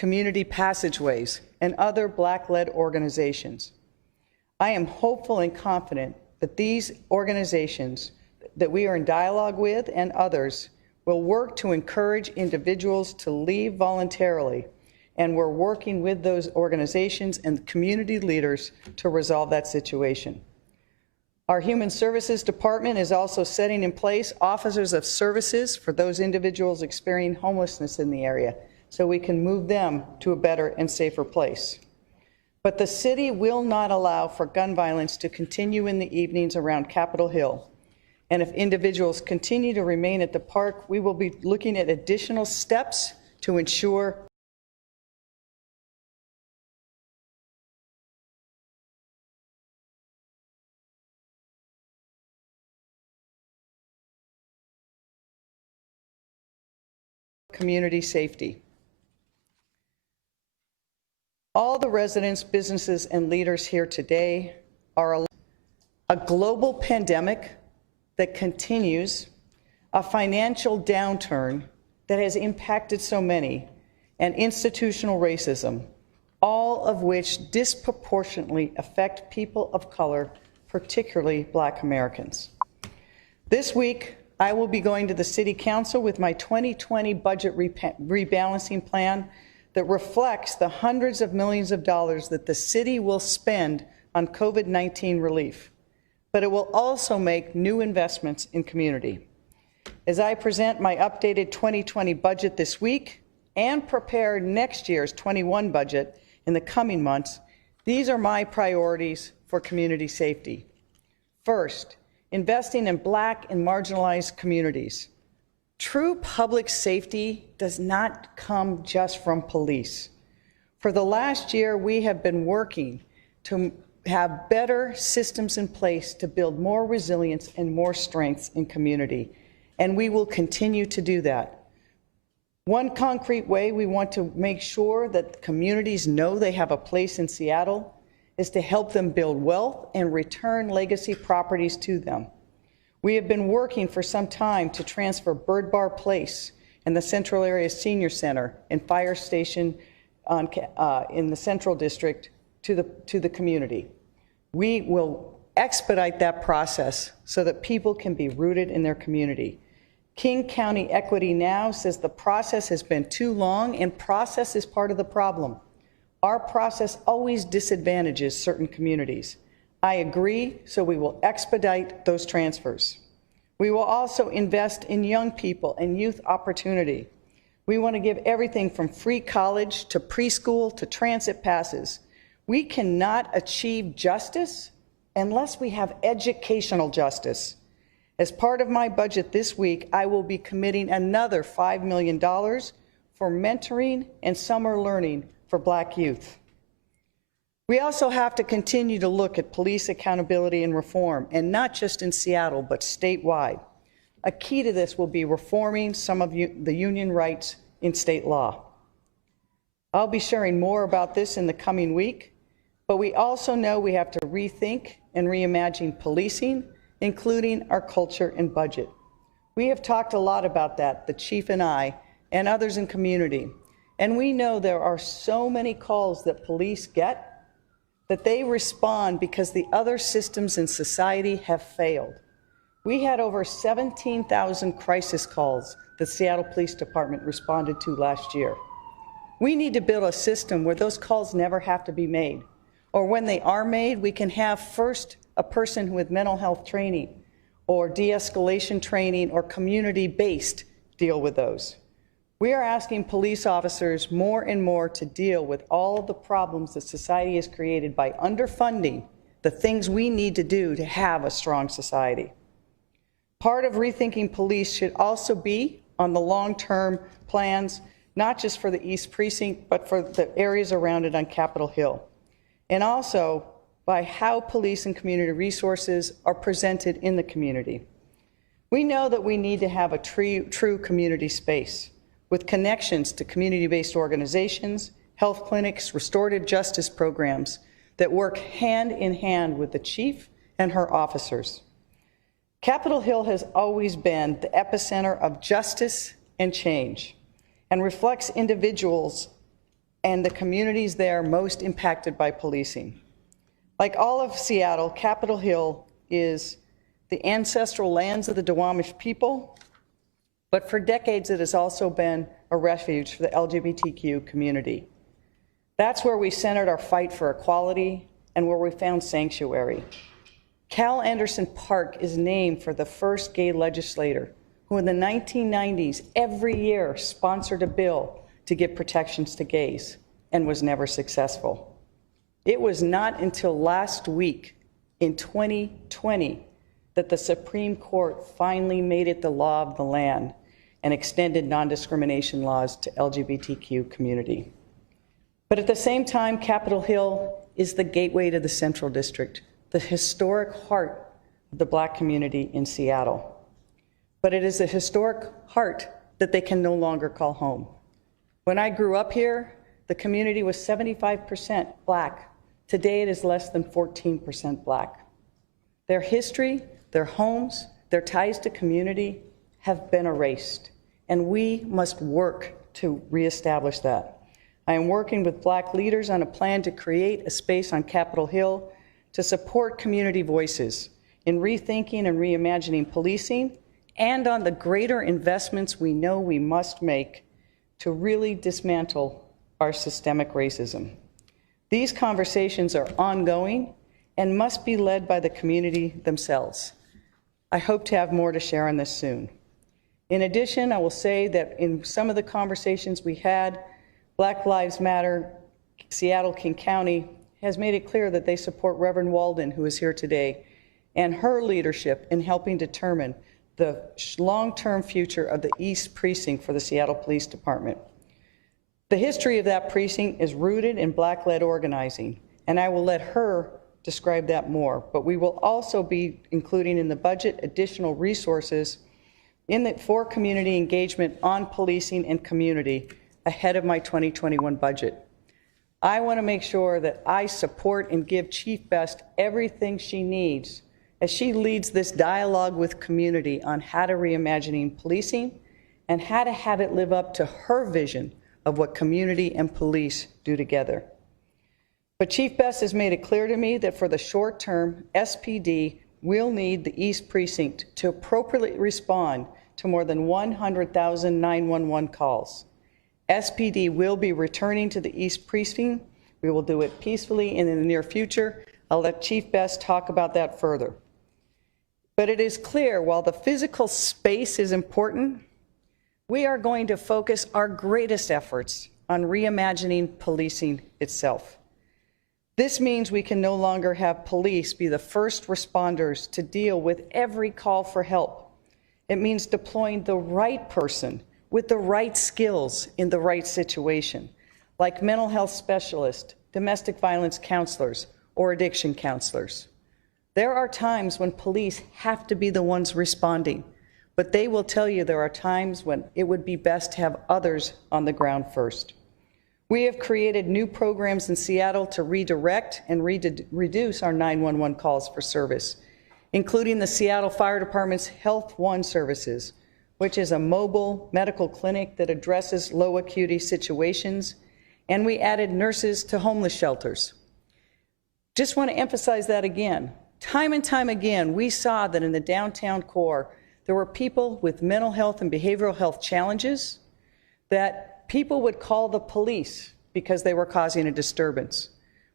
community passageways, and other Black-led organizations. I am hopeful and confident that these organizations that we are in dialogue with and others will work to encourage individuals to leave voluntarily, and we're working with those organizations and community leaders to resolve that situation. Our Human Services Department is also setting in place officers of services for those individuals experiencing homelessness in the area, so we can move them to a better and safer place. But the city will not allow for gun violence to continue in the evenings around Capitol Hill. And if individuals continue to remain at the park, we will be looking at additional steps to ensure community safety. All the residents, businesses, and leaders here today are a global pandemic that continues, a financial downturn that has impacted so many, and institutional racism, all of which disproportionately affect people of color, particularly Black Americans. This week, I will be going to the City Council with my 2020 budget rebalancing plan that reflects the hundreds of millions of dollars that the city will spend on COVID-19 relief, but it will also make new investments in community. As I present my updated 2020 budget this week and prepare next year's 21 budget in the coming months, these are my priorities for community safety. First, investing in Black and marginalized communities. True public safety does not come just from police. For the last year, we have been working to have better systems in place to build more resilience and more strength in community, and we will continue to do that. One concrete way we want to make sure that communities know they have a place in Seattle is to help them build wealth and return legacy properties to them. We have been working for some time to transfer Bird Bar Place and the Central Area Senior Center and Fire Station in the Central District to the community. We will expedite that process so that people can be rooted in their community. King County Equity Now says the process has been too long, and process is part of the problem. Our process always disadvantages certain communities. I agree, so we will expedite those transfers. We will also invest in young people and youth opportunity. We want to give everything from free college to preschool to transit passes. We cannot achieve justice unless we have educational justice. As part of my budget this week, I will be committing another $5 million for mentoring and summer learning for Black youth. We also have to continue to look at police accountability and reform, and not just in Seattle, but statewide. A key to this will be reforming some of the union rights in state law. I'll be sharing more about this in the coming week, but we also know we have to rethink and reimagine policing, including our culture and budget. We have talked a lot about that, the chief and I, and others in community, and we know there are so many calls that police get that they respond because the other systems in society have failed. We had over 17,000 crisis calls the Seattle Police Department responded to last year. We need to build a system where those calls never have to be made, or when they are made, we can have first a person with mental health training or de-escalation training or community-based deal with those. We are asking police officers more and more to deal with all of the problems that society has created by underfunding the things we need to do to have a strong society. Part of rethinking police should also be on the long-term plans, not just for the East Precinct, but for the areas around it on Capitol Hill. And also by how police and community resources are presented in the community. We know that we need to have a true community space with connections to community-based organizations, health clinics, restorative justice programs that work hand in hand with the chief and her officers. Capitol Hill has always been the epicenter of justice and change and reflects individuals and the communities there most impacted by policing. Like all of Seattle, Capitol Hill is the ancestral lands of the Duwamish people, but for decades it has also been a refuge for the LGBTQ community. That's where we centered our fight for equality and where we found sanctuary. Cal Anderson Park is named for the first gay legislator who in the 1990s every year sponsored a bill to give protections to gays and was never successful. It was not until last week in 2020 that the Supreme Court finally made it the law of the land and extended non-discrimination laws to LGBTQ community. But at the same time, Capitol Hill is the gateway to the Central District, the historic heart of the Black community in Seattle. But it is a historic heart that they can no longer call home. When I grew up here, the community was 75% Black. Today it is less than 14% Black. Their history, their homes, their ties to community have been erased, and we must work to reestablish that. I am working with Black leaders on a plan to create a space on Capitol Hill to support community voices in rethinking and reimagining policing and on the greater investments we know we must make to really dismantle our systemic racism. These conversations are ongoing and must be led by the community themselves. I hope to have more to share on this soon. In addition, I will say that in some of the conversations we had, Black Lives Matter, Seattle King County has made it clear that they support Reverend Walden, who is here today, and her leadership in helping determine the long-term future of the East Precinct for the Seattle Police Department. The history of that precinct is rooted in Black-led organizing, and I will let her describe that more, but we will also be including in the budget additional resources for community engagement on policing and community ahead of my 2021 budget. I want to make sure that I support and give Chief Best everything she needs as she leads this dialogue with community on how to reimagining policing and how to have it live up to her vision of what community and police do together. But Chief Best has made it clear to me that for the short term, SPD will need the East Precinct to appropriately respond to more than 100,000 911 calls. SPD will be returning to the East Precinct. We will do it peacefully and in the near future. I'll let Chief Best talk about that further. But it is clear, while the physical space is important, we are going to focus our greatest efforts on reimagining policing itself. This means we can no longer have police be the first responders to deal with every call for help. It means deploying the right person with the right skills in the right situation, like mental health specialists, domestic violence counselors, or addiction counselors. There are times when police have to be the ones responding, but they will tell you there are times when it would be best to have others on the ground first. We have created new programs in Seattle to redirect and reduce our 911 calls for service, including the Seattle Fire Department's Health One services, which is a mobile medical clinic that addresses low acuity situations, and we added nurses to homeless shelters. Just want to emphasize that again. Time and time again, we saw that in the downtown core, there were people with mental health and behavioral health challenges that people would call the police because they were causing a disturbance.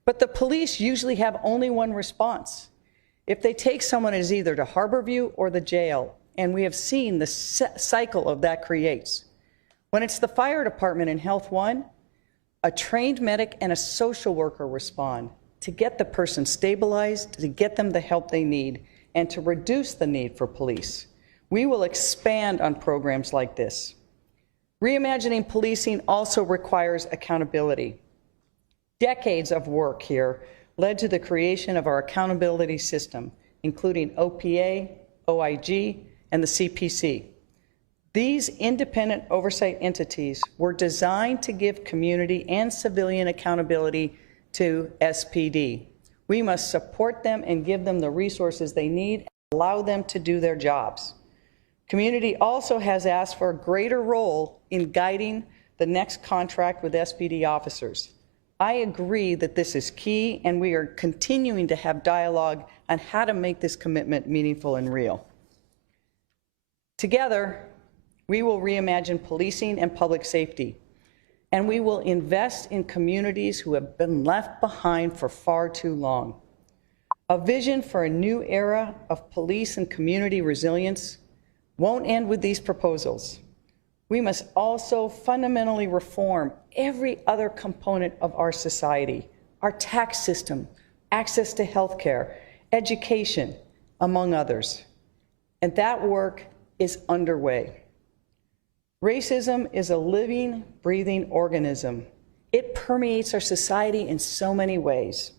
But the police usually have only one response. If they take someone, it is either to Harborview or the jail, and we have seen the cycle of that creates. When it's the fire department in Health One, a trained medic and a social worker respond to get the person stabilized, to get them the help they need, and to reduce the need for police. We will expand on programs like this. Reimagining policing also requires accountability. Decades of work here led to the creation of our accountability system, including OPA, OIG, and the CPC. These independent oversight entities were designed to give community and civilian accountability to SPD. We must support them and give them the resources they need and allow them to do their jobs. Community also has asked for a greater role in guiding the next contract with SPD officers. I agree that this is key, and we are continuing to have dialogue on how to make this commitment meaningful and real. Together, we will reimagine policing and public safety, and we will invest in communities who have been left behind for far too long. A vision for a new era of police and community resilience won't end with these proposals. We must also fundamentally reform every other component of our society, our tax system, access to health care, education, among others. And that work is underway. Racism is a living, breathing organism. It permeates our society in so many ways.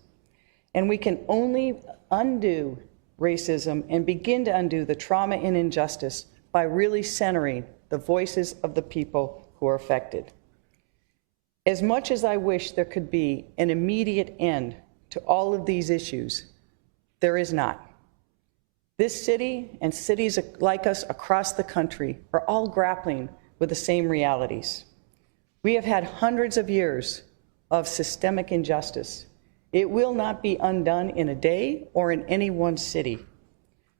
And we can only undo racism and begin to undo the trauma and injustice by really centering the voices of the people who are affected. As much as I wish there could be an immediate end to all of these issues, there is not. This city and cities like us across the country are all grappling with the same realities. We have had hundreds of years of systemic injustice. It will not be undone in a day or in any one city.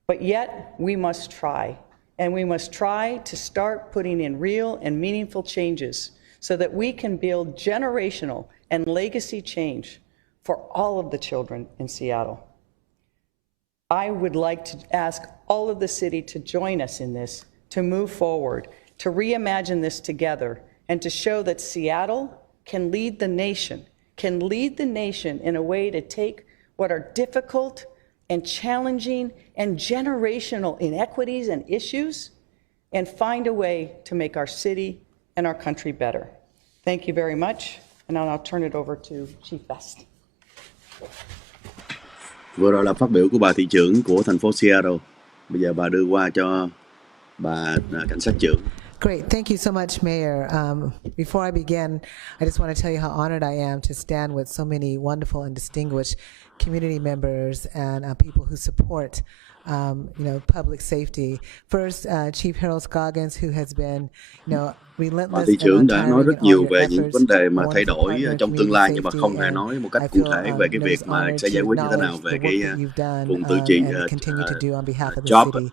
But yet, we must try. And we must try to start putting in real and meaningful changes so that we can build generational and legacy change for all of the children in Seattle. I would like to ask all of the city to join us in this, to move forward, to reimagine this together, and to show that Seattle can lead the nation in a way to take what are difficult and challenging and generational inequities and issues and find a way to make our city and our country better. Thank you very much, and now I'll turn it over to Chief Best. Vừa rồi là phát biểu của bà thị trưởng của thành phố Seattle. Bây giờ bà đưa qua cho bà cảnh sát trưởng. Great. Thank you so much, Mayor. Before I begin, I just want to tell you how honored I am to stand with so many wonderful and distinguished community members and people who support public safety. First, Chief Harold Scoggins, who has been, relentless. Bà thị trưởng đã nói rất nhiều về những vấn đề mà thay đổi trong tương lai, nhưng mà không hề nói một cách cụ thể về cái việc mà sẽ giải quyết như thế nào về cái vùng tự trị job.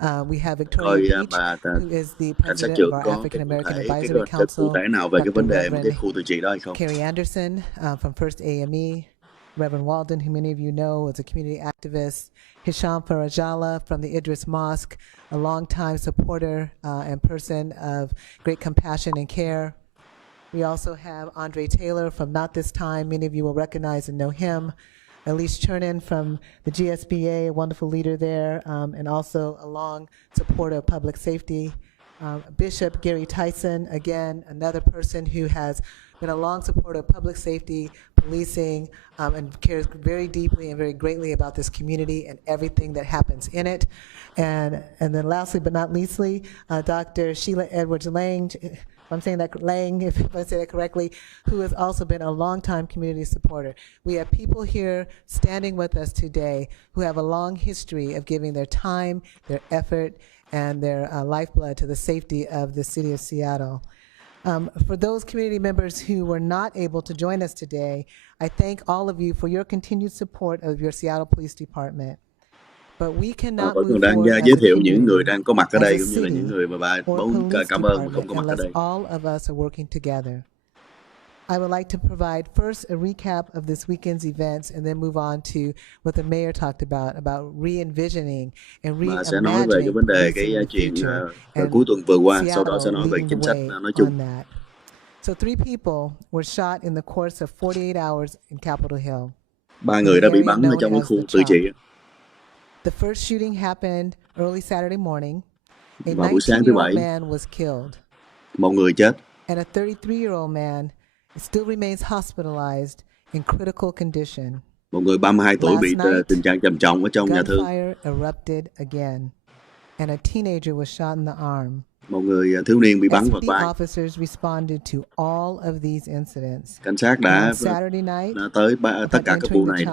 We have Victoria Beach, who is the president of our African American Advisory Council. Cụ thể nào về cái vấn đề mà cái khu tự trị đó hay không? Carrie Anderson from First AME, Reverend Walden, who many of you know is a community activist, Hisham Farajala from the Idris Mosque, a longtime supporter and person of great compassion and care. We also have Andre Taylor from Not This Time. Many of you will recognize and know him. Elise Chernin from the GSBA, a wonderful leader there, and also a long supporter of public safety. Bishop Gary Tyson, again, another person who has been a long supporter of public safety, policing, and cares very deeply and very greatly about this community and everything that happens in it. And then lastly but not leastly, Dr. Sheila Edwards-Lang, if I'm saying that Lang, if I say that correctly, who has also been a longtime community supporter. We have people here standing with us today who have a long history of giving their time, their effort, and their lifeblood to the safety of the city of Seattle. For those community members who were not able to join us today, I thank all of you for your continued support of your Seattle Police Department. But we cannot move forward đang giới thiệu những người đang có mặt ở đây cũng như là những người mà bà muốn cảm ơn mà không có mặt ở đây. All of us are working together. I would like to provide first a recap of this weekend's events and then move on to what the mayor talked about re-envisioning and reimagining. Bà sẽ nói về cái vấn đề cái chuyện cuối tuần vừa qua, sau đó sẽ nói về chính sách nói chung. So 3 people were shot in the course of 48 hours in Capitol Hill. 3 người đã bị bắn ở trong cái khu tự trị. The first shooting happened early Saturday morning. A Vào buổi sáng thứ Bảy, 19-year-old man was killed. Một người chết. And a 33-year-old man still remains hospitalized in critical condition. Một người 32 tuổi bị tình trạng trầm trọng ở trong nhà thương. Gunfire erupted again, and a teenager was shot in the arm. Một người thiếu niên bị bắn vào vai. Officers responded to all of these incidents. Cảnh sát đã tới tất cả các vụ này.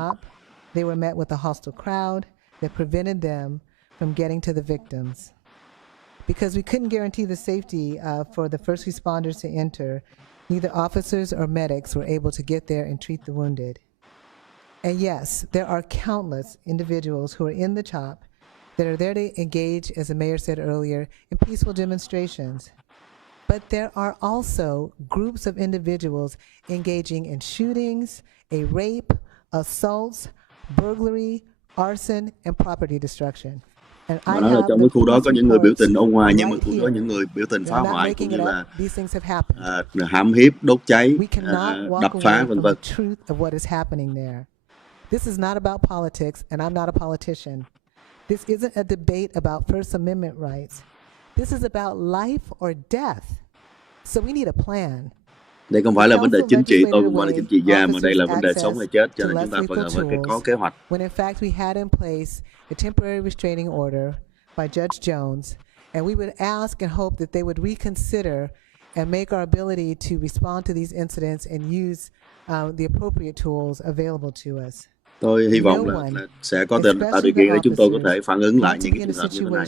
They were met with a hostile crowd that prevented them from getting to the victims. Because we couldn't guarantee the safety for the first responders to enter, neither officers or medics were able to get there and treat the wounded. And yes, there are countless individuals who are in the CHOP that are there to engage, as the mayor said earlier, in peaceful demonstrations. But there are also groups of individuals engaging in shootings, a rape, assaults, burglary, arson, and property destruction. And Mà I nói là have trong the cái khu đó police có những người biểu reports tình ở ngoài, nhưng mà right cũng có những here. người biểu tình phá I'm not hoại cũng making như it là up. These things have happened. hãm hiếp, đốt cháy, We cannot đập walk phá away vân from vân. the truth of what is happening there. This is not about politics, and I'm not a politician. This isn't a debate about First Amendment rights. This is about life or death. So we need a plan. Đây không phải là vấn đề chính trị, tôi không phải là chính trị gia, mà đây là vấn đề sống hay chết, cho nên chúng ta phải có kế hoạch. When in fact we had in place a temporary restraining order by Judge Jones, and we would ask and hope that they would reconsider and make our ability to respond to these incidents and use the appropriate tools available to us. Tôi hy vọng là sẽ có tạo điều kiện để chúng tôi có thể phản ứng lại những cái trường hợp như thế này.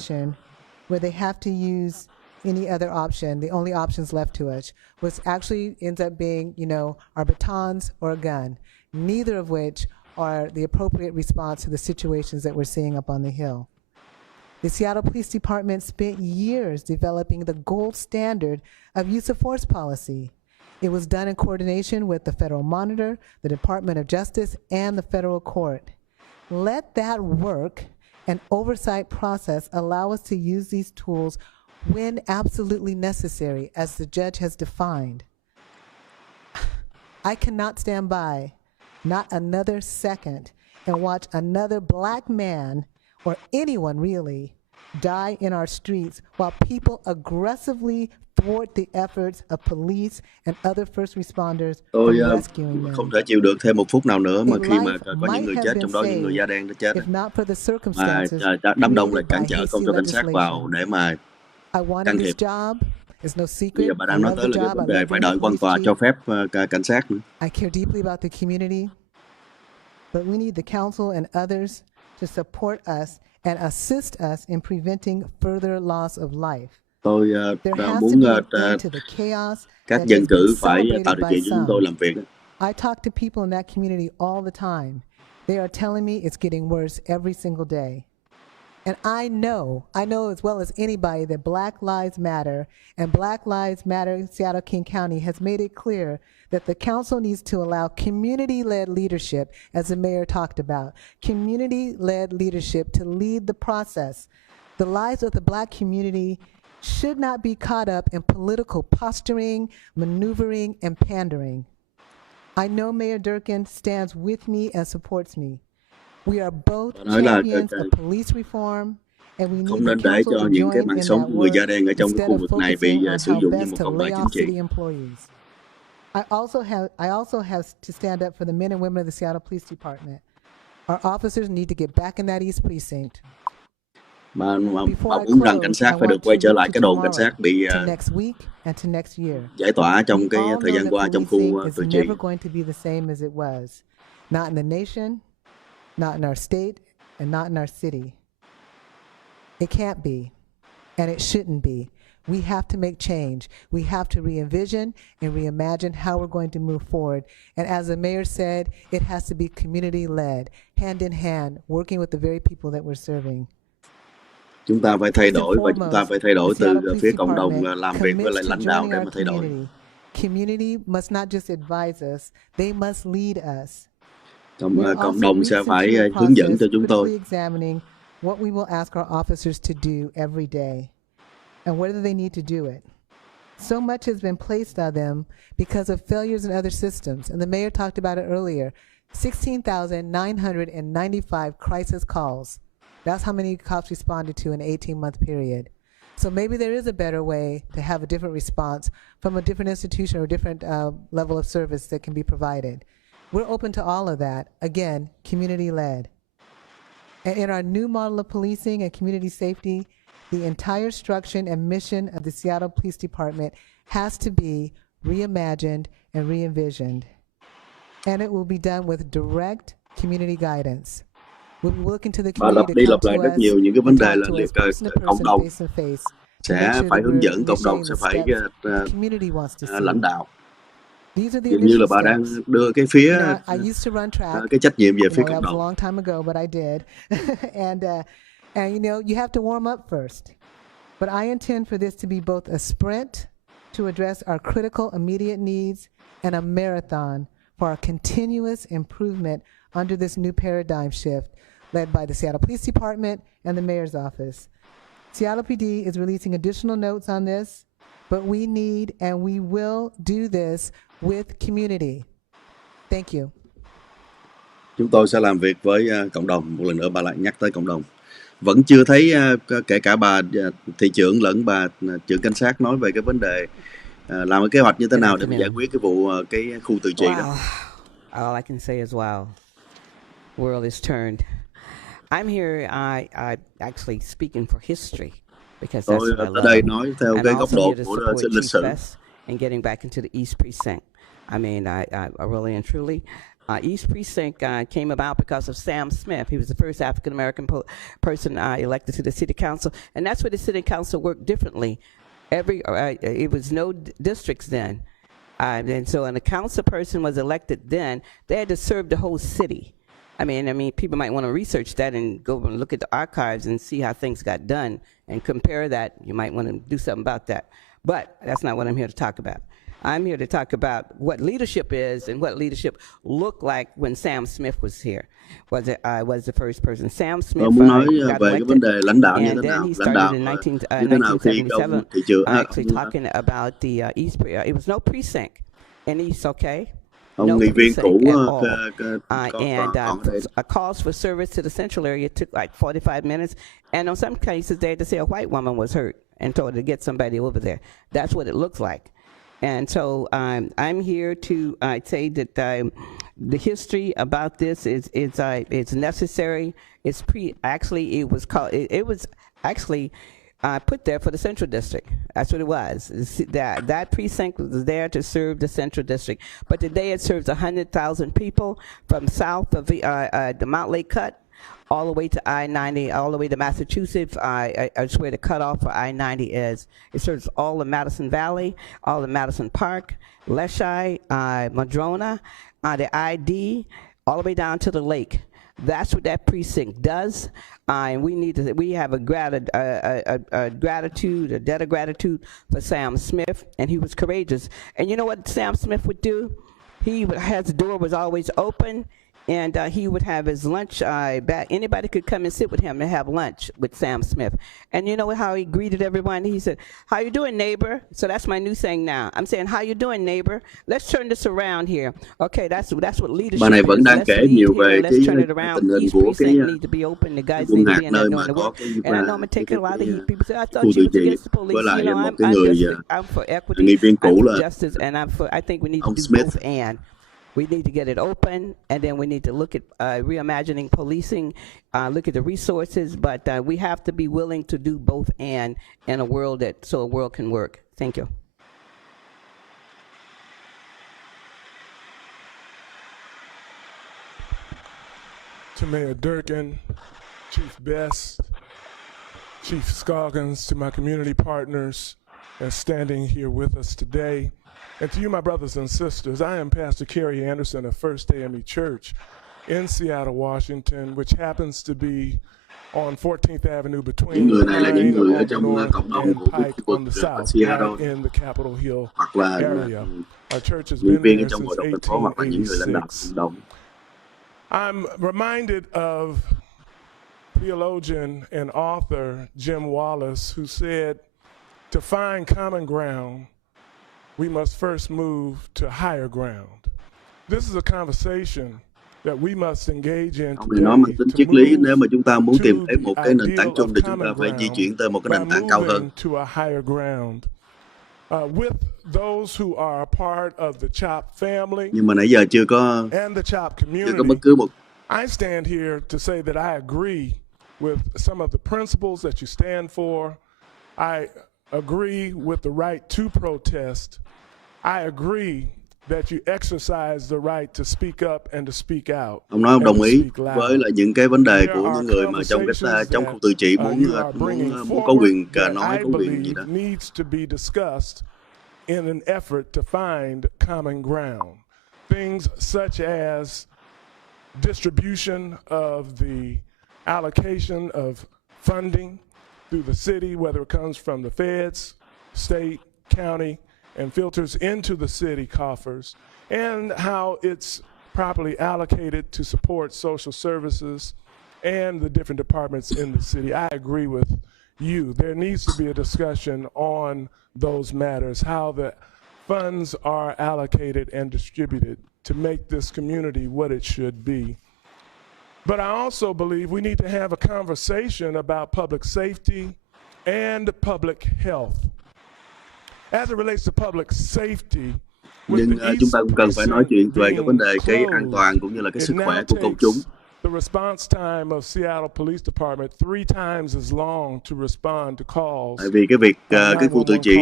Where they have to use any other option, the only options left to us, which actually ends up being, our batons or a gun, neither of which are the appropriate response to the situations that we're seeing up on the Hill. The Seattle Police Department spent years developing the gold standard of use of force policy. It was done in coordination with the Federal Monitor, the Department of Justice, and the federal court. Let that work and oversight process allow us to use these tools when absolutely necessary, as the judge has defined. I cannot stand by, not another second, and watch another black man, or anyone really, die in our streets while people aggressively thwart the efforts of police and other first responders from rescuing them. Không thể chịu được thêm một phút nào nữa mà khi mà có những người chết, trong đó những người da đen đã chết, mà đám đông lại cản trở không cho cảnh sát vào để mà can thiệp. Bây giờ bà đang nói tới là cái vấn đề phải đợi quan tòa cho phép cảnh sát nữa. I care deeply about the community, but we need the council and others to support us and assist us in preventing further loss of life. Tôi muốn các dân cử phải tạo điều kiện cho chúng tôi làm việc. I talk to people in that community all the time. They are telling me it's getting worse every single day. And I know as well as anybody that Black Lives Matter and Black Lives Matter Seattle King County has made it clear that the council needs to allow community-led leadership, as the mayor talked about, community-led leadership to lead the process. The lives of the Black community should not be caught up in political posturing, maneuvering, and pandering. I know Mayor Durkin stands with me and supports me. We are both champions of police reform, and we need the council to join in that work instead of focusing on how best to lay off city employees. I also have to stand up for the men and women of the Seattle Police Department. Our officers need to get back in that East Precinct. Mà muốn rằng cảnh sát phải được quay trở lại cái đồn cảnh sát bị giải tỏa trong cái thời gian qua trong khu Cử Tri. Not in the nation, not in our state, and not in our city. It can't be, and it shouldn't be. We have to make change. We have to re-envision and reimagine how we're going to move forward. And as the mayor said, it has to be community-led, hand in hand, working with the very people that we're serving. Chúng ta phải thay đổi, và chúng ta phải thay đổi từ phía cộng đồng làm việc với lại lãnh đạo để mà thay đổi. Community must not just advise us, they must lead us. Cộng đồng sẽ phải hướng dẫn cho chúng tôi. What we will ask our officers to do every day, and whether they need to do it. So much has been placed on them because of failures in other systems, and the mayor talked about it earlier. 16,995 crisis calls. That's how many cops responded to in an 18-month period. So maybe there is a better way to have a different response from a different institution or a different level of service that can be provided. We're open to all of that. Again, community-led. And in our new model of policing and community safety, the entire structure and mission of the Seattle Police Department has to be reimagined and re-envisioned. And it will be done with direct community guidance. We'll be looking to the community to come to us, nhiều những cái vấn đề là person to cộng đồng face to face, sẽ phải hướng dẫn, cộng đồng sẽ phải lãnh đạo. Dường như là bà đang đưa cái phía cái trách nhiệm về phía cộng đồng. A long time ago, but I did. And you have to warm up first. But I intend for this to be both a sprint to address our critical immediate needs and a marathon for our continuous improvement under this new paradigm shift led by the Seattle Police Department and the Mayor's Office. Seattle PD is releasing additional notes on this, but we need and we will do this with community. Thank you. Chúng tôi sẽ làm việc với cộng đồng. Một lần nữa bà lại nhắc tới cộng đồng. Vẫn chưa thấy kể cả bà thị trưởng lẫn bà trưởng cảnh sát nói về cái vấn đề làm cái kế hoạch như thế nào để giải quyết cái vụ cái khu tự trị đó. All I can say is wow. World is turned. I'm here I actually speaking for history because that's what I love. Đây nói theo cái góc độ của lịch sử. And getting back into the East Precinct. I mean, I really and truly, East Precinct came about because of Sam Smith. He was the first African-American person elected to the city council. And that's where the city council worked differently. It was no districts then. And so when a council person was elected then, they had to serve the whole city. I mean, people might want to research that and go and look at the archives and see how things got done and compare that. You might want to do something about that. But that's not what I'm here to talk about. I'm here to talk about what leadership is and what leadership looked like when Sam Smith was here. Was the first person. Sam Smith muốn nói về cái vấn đề lãnh đạo như and thế then nào, he lãnh đạo started in như thế nào khi ông thị trưởng actually talking about the East. It was no precinct in East, okay? Ông nghị viên cũ calls for service to the central area took like 45 minutes, and on some cases they had to say a white woman was hurt and told her to get somebody over there. That's what it looks like. And so I'm here to say that the history about this is it's necessary. It's it was actually put there for the Central District. That's what it was. That precinct was there to serve the Central District. But today it serves 100,000 people from south of the Mount Lake Cut all the way to I-90, all the way to Massachusetts. It's where the cutoff for I-90 is. It serves all of Madison Valley, all of Madison Park, Leshai, Madrona, the ID, all the way down to the lake. That's what that precinct does. And we have a debt of gratitude for Sam Smith, and he was courageous. And you know what Sam Smith would do? His door was always open, and he would have his lunch back. Anybody could come and sit with him and have lunch with Sam Smith. And you know how he greeted everyone? He said, "How you doing, neighbor?" So that's my new saying now. I'm saying, "How you doing, neighbor? Let's turn this around here." Okay, that's what leadership Bà này vẫn đang kể nhiều về cái tình hình của cái vùng hạt nơi mà có cái khu tự trị với lại một cái người nghị viên cũ là ông Smith. We need to get it open, and then we need to look at reimagining policing, look at the resources, but we have to be willing to do both and in a world so a world can work. Thank you. To Mayor Durkin, Chief Best, Chief Scoggins, to my community partners that's standing here with us today. And to you, my brothers and sisters, I am Pastor Kerry Anderson of First AME Church in Seattle, Washington, which happens to be on 14th Avenue between North and Pike on the south, right in the Capitol Hill area. Our church has been there since 1886. I'm reminded of theologian and author Jim Wallace, who said, to find common ground, we must first move to higher ground. This is a conversation that we must engage in today nói mang tính triết lý. Nếu mà chúng ta muốn tìm thấy một cái nền tảng chung thì chúng ta phải di chuyển tới một cái nền tảng cao hơn. To a higher ground. With those who are a part of the Chop family nhưng mà nãy giờ chưa có bất cứ một. I stand here to say that I agree with some of the principles that you stand for. I agree with the right to protest. I agree that you exercise the right to speak up and to speak out. Ông nói ông and đồng to ý speak loud. với lại những cái vấn đề There của are những người mà trong conversations khu tự trị that, muốn you are bringing muốn có quyền forward nói, that có I quyền gì believe đó. needs to be discussed in an effort to find common ground. Things such as distribution of the allocation of funding through the city, whether it comes from the feds, state, county, and filters into the city coffers, and how it's properly allocated to support social services and the different departments in the city. I agree with you. There needs to be a discussion on those matters, how the funds are allocated and distributed to make this community what it should be. But I also believe we need to have a conversation about public safety and public health. As it relates to public safety, Nhưng chúng ta cũng cần phải nói chuyện về cái vấn đề cái an toàn cũng như là cái sức khỏe của công chúng. The response time of Seattle Police Department 3 times as long to respond to calls. Tại vì cái việc cái khu tự trị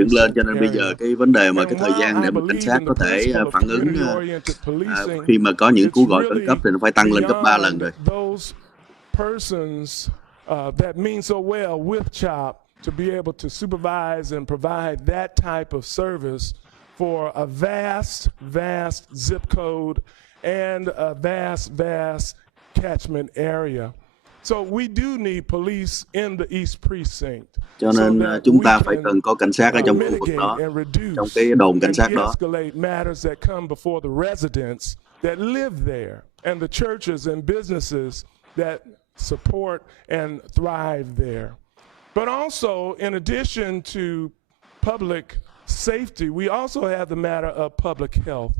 dựng lên, cho nên bây giờ cái vấn đề mà cái thời gian để mà cảnh sát có thể phản ứng khi mà có những cú gọi khẩn cấp thì nó phải tăng lên gấp 3 lần rồi. Those persons that mean so well with CHOP to be able to supervise and provide that type of service for a vast zip code and a vast catchment area. So we do need police in the East Precinct. Cho nên chúng ta phải cần có cảnh sát ở trong khu vực đó, trong cái đồn cảnh sát đó. Escalate matters that come before the residents that live there and the churches and businesses that support and thrive there. But also, in addition to public safety, we also have the matter of public health.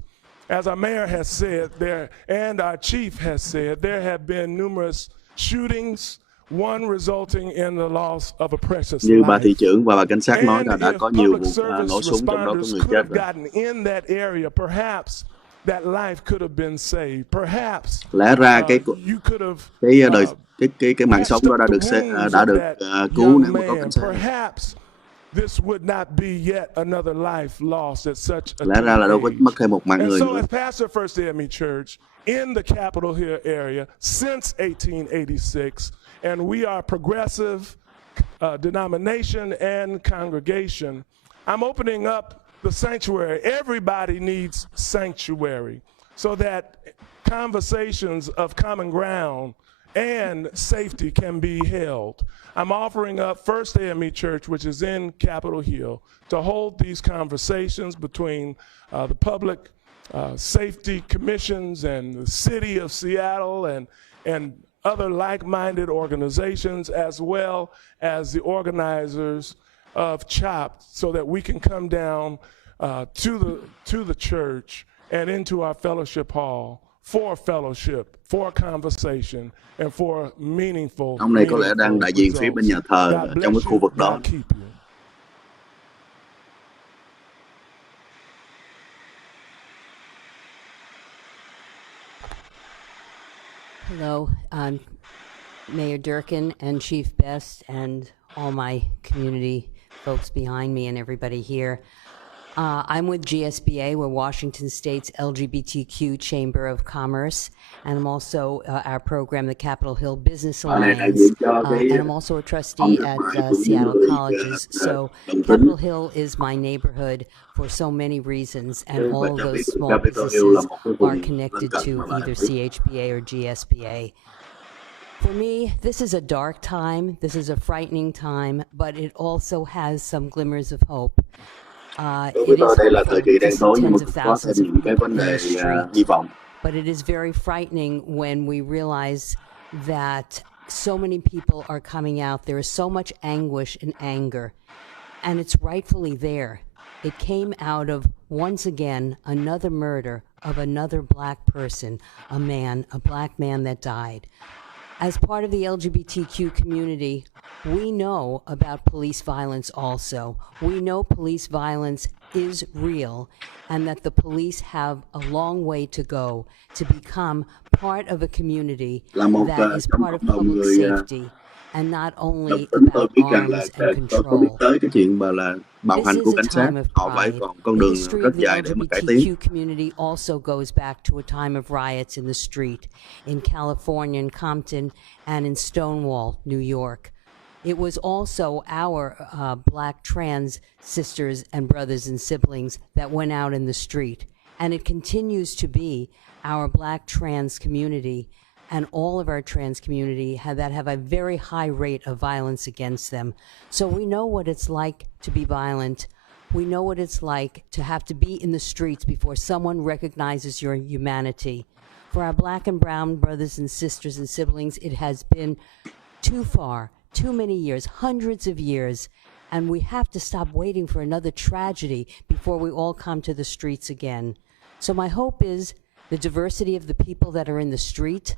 As our mayor has said there, and our chief has said, there have been numerous shootings, one resulting in the loss of a precious Như bà thị life. trưởng và bà cảnh sát nói là đã có nhiều vụ nổ súng, trong đó có Responders người could chết have rồi. gotten in that area, perhaps that life could have been saved. Perhaps Lẽ ra you could have cái mạng sống đó đã được cứu nếu mà có cảnh sát. Perhaps this would not be yet another life lost at such a Lẽ ra là đâu có mất thêm một mạng And người so nữa. as pastor of First AME Church in the Capitol Hill area since 1886, and we are a progressive denomination and congregation, I'm opening up the sanctuary. Everybody needs sanctuary so that conversations of common ground and safety can be held. I'm offering up First AME Church, which is in Capitol Hill, to hold these conversations between the public safety commissions and the city of Seattle and other like-minded organizations, as well as the organizers of CHOP, so that we can come down to the church and into our fellowship hall for fellowship, for conversation, and for meaningful. Ông này có lẽ đang đại diện phía bên nhà thờ trong cái khu vực đó. Hello, Mayor Durkin and Chief Best and all my community folks behind me and everybody here. I'm with GSBA, we're Washington State's LGBTQ Chamber of Commerce, and I'm also our program, the Capitol Hill Business Alliance, and I'm also a trustee at Seattle Colleges. So Capitol Hill is my neighborhood for so many reasons, and all of those small businesses are connected to either CHBA or GSBA. For me, this is a dark time, this is a frightening time, but it also has some glimmers of hope. Đối với tôi đây là thời kỳ đen tối, nhưng mà có thêm những cái vấn đề hy vọng. But it is very frightening when we realize that so many people are coming out. There is so much anguish and anger, and it's rightfully there. It came out of, once again, another murder of another black person, a man, a black man that died. As part of the LGBTQ community, we know about police violence also. We know police violence is real and that the police have a long way to go to become part of a community that is part of public safety. and not Đồng only tính tôi about biết rằng là arms and tôi có biết control. tới cái chuyện mà là bạo hành This của is a cảnh sát, time of họ phải pride. còn con The đường history rất of the dài để mà cải tiến. LGBTQ community also goes back to a time of riots in the street in California, in Compton, and in Stonewall, New York. It was also our black trans sisters and brothers and siblings that went out in the street. And it continues to be our black trans community and all of our trans community that have a very high rate of violence against them. So we know what it's like to be violent. We know what it's like to have to be in the streets before someone recognizes your humanity. For our black and brown brothers and sisters and siblings, it has been too far, too many years, hundreds of years, and we have to stop waiting for another tragedy before we all come to the streets again. So my hope is the diversity of the people that are in the street,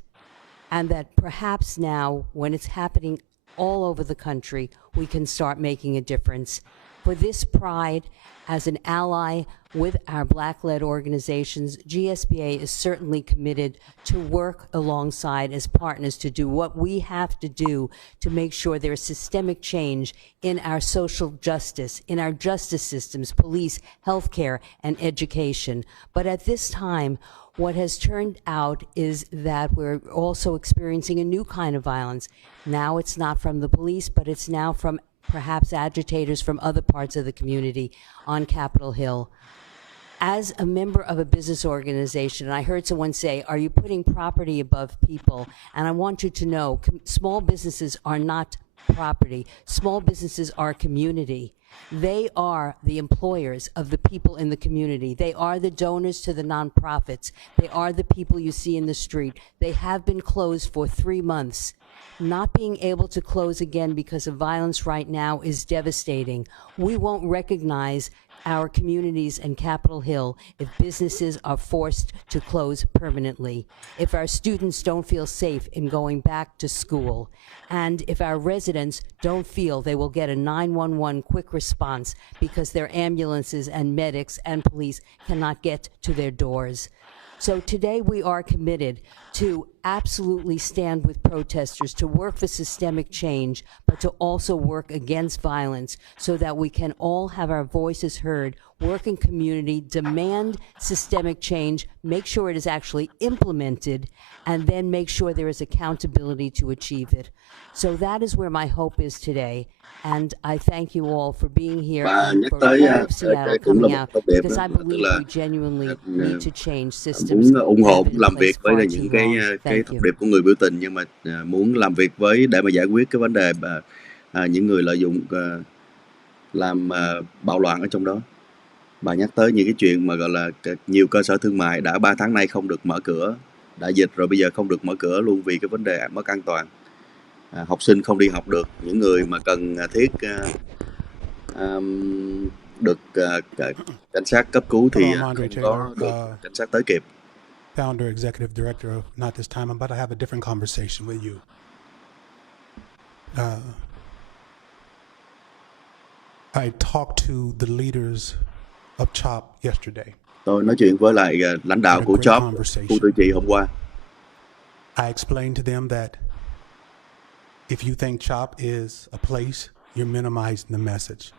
and that perhaps now, when it's happening all over the country, we can start making a difference. For this pride, as an ally with our Black-led organizations, GSBA is certainly committed to work alongside as partners to do what we have to do to make sure there is systemic change in our social justice, in our justice systems, police, healthcare, and education. But at this time, what has turned out is that we're also experiencing a new kind of violence. Now it's not from the police, but it's now from perhaps agitators from other parts of the community on Capitol Hill. As a member of a business organization, and I heard someone say, are you putting property above people? And I want you to know, small businesses are not property. Small businesses are community. They are the employers of the people in the community. They are the donors to the nonprofits. They are the people you see in the street. They have been closed for 3 months. Not being able to close again because of violence right now is devastating. We won't recognize our communities and Capitol Hill if businesses are forced to close permanently, if our students don't feel safe in going back to school, and if our residents don't feel they will get a 911 quick response because their ambulances and medics and police cannot get to their doors. So today we are committed to absolutely stand with protesters, to work for systemic change, but to also work against violence so that we can all have our voices heard, work in community, demand systemic change, make sure it is actually implemented, and then make sure there is accountability to achieve it. So that is where my hope is today. And I thank you all for being here Và and nhắc for tới all of Seattle cũng là coming một out, thông điệp because I đó, tức believe là we genuinely anh need to change systems muốn ủng that hộ, have muốn been in làm việc place với far những too long. cái Thank thông you. điệp của người biểu tình, nhưng mà muốn làm việc với để mà giải quyết cái vấn đề mà những người lợi dụng làm bạo loạn ở trong đó. Bà nhắc tới những cái chuyện mà gọi là nhiều cơ sở thương mại đã 3 tháng nay không được mở cửa, đại dịch rồi bây giờ không được mở cửa luôn vì cái vấn đề mất an toàn. Học sinh không đi học được, những người mà cần thiết được cảnh sát cấp cứu thì không có được cảnh sát tới kịp. Founder, Executive Director of Not This Time, I'm about to have a different conversation with you. I talked to the leaders of CHOP yesterday. Tôi nói chuyện với lại lãnh đạo của CHOP, khu tự trị hôm qua. I explained to them that if you think CHOP is a place, you're minimizing the message.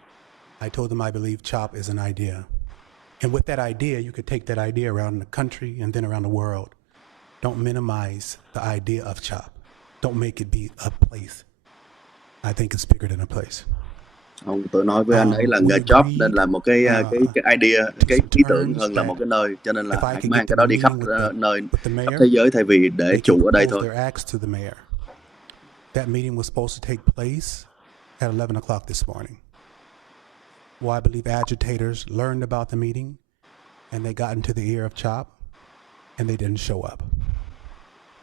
I told them I believe CHOP is an idea. And with that idea, you could take that idea around the country and then around the world. Don't minimize the idea of CHOP. Don't make it be a place. I think it's bigger than a place. Tôi nói với anh ấy là CHOP nên là một cái idea, cái ý tưởng hơn là một cái nơi, cho nên là hãy mang cái đó đi khắp nơi, khắp thế giới thay vì để trụ ở đây thôi. That meeting was supposed to take place at 11 o'clock this morning. Well, I believe agitators learned about the meeting and they got into the ear of CHOP and they didn't show up.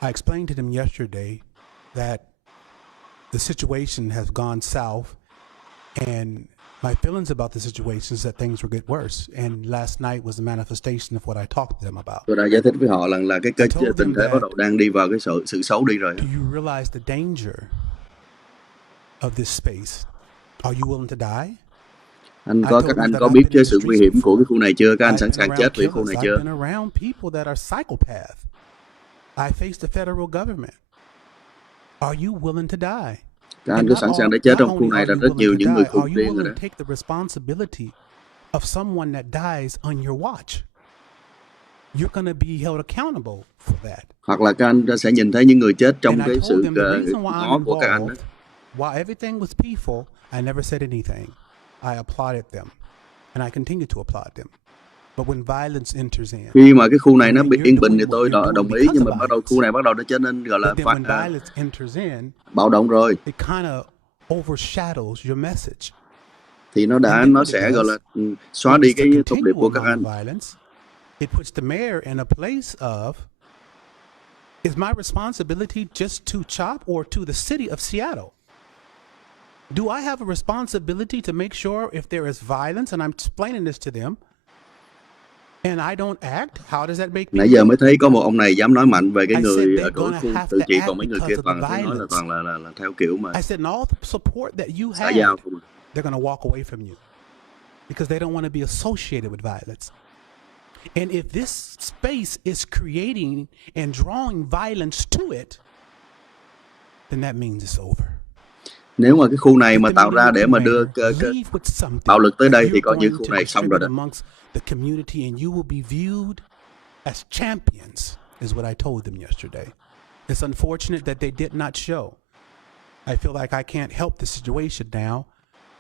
I explained to them yesterday that the situation has gone south, and my feelings about the situation is that things will get worse. And last night was a manifestation of what I talked to them about. Tôi đã giải thích với họ là cái tình thế bắt đầu đang đi vào cái sự xấu đi rồi. Do you realize the danger of this space? Are you willing to die? Các anh có biết cái sự nguy hiểm của cái khu này chưa? Các anh sẵn sàng chết vì khu này chưa? I've been around people that are psychopaths. I faced the federal government. Are you willing to die? Các anh And cứ not sẵn sàng all, để chết not trong khu only này are là you rất willing nhiều to những người die, khùng are you điên rồi willing đó. to take the responsibility of someone that dies on your watch? You're going to be held accountable for that. Hoặc là các anh sẽ nhìn thấy những người chết trong And I cái told sự them the reason why I'm ngó của các anh đó. involved, while everything was peaceful, I never said anything. I applauded them, and I continue to applaud them. But when violence enters in, Khi mà cái khu này and nó when bị you're yên bình doing thì what tôi you're doing đồng ý, because nhưng of mà bắt đầu violence, khu này bắt đầu nó trở nên gọi là but then when violence enters in, bạo động rồi, it kind of overshadows your message. thì And then nó what it sẽ gọi does, là xóa it đi is to cái thông điệp continue của a các anh. nonviolence. It puts the mayor in a place of, is my responsibility just to CHOP or to the city of Seattle? Do I have a responsibility to make sure if there is violence, and I'm explaining this to them, and I don't act, how does that make me Nãy giờ look? mới thấy có một ông này dám nói mạnh về cái I said người they're ở chỗ gonna khu have tự to trị, act còn mấy người kia because of toàn the thấy nói là violence. toàn là theo kiểu mà I said, and all the support that you xã had, giao không à. they're going to walk away from you because they don't want to be associated with violence. And if this space is creating and drawing violence to it, then that means it's over. Nếu mà cái khu này If mà the tạo meeting ra with để the mà đưa mayor, leave with something bạo lực tới that đây thì you're coi như going khu to này xong rồi distribute đó. amongst the community, and you will be viewed as champions, is what I told them yesterday. It's unfortunate that they did not show. I feel like I can't help the situation now.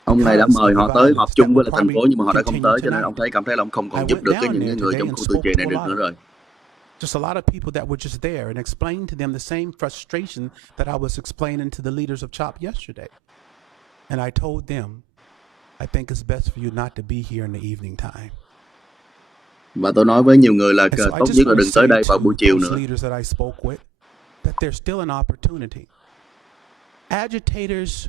Ông này đã because mời of the họ tới violence họp that chung với will là thành phố, probably nhưng mà họ đã không continue tới, cho nên tonight. ông cảm thấy là ông không còn I giúp went được down những there người today trong and khu tự spoke trị to này a được lot nữa of rồi. just a lot of people that were just there, and explained to them the same frustration that I was explaining to the leaders of CHOP yesterday. And I told them, I think it's best for you not to be here in the evening time. Và tôi nói với nhiều người là And so I tốt just nhất là want to đừng tới say đây vào to buổi chiều those nữa. leaders that I spoke with that there's still an opportunity. Agitators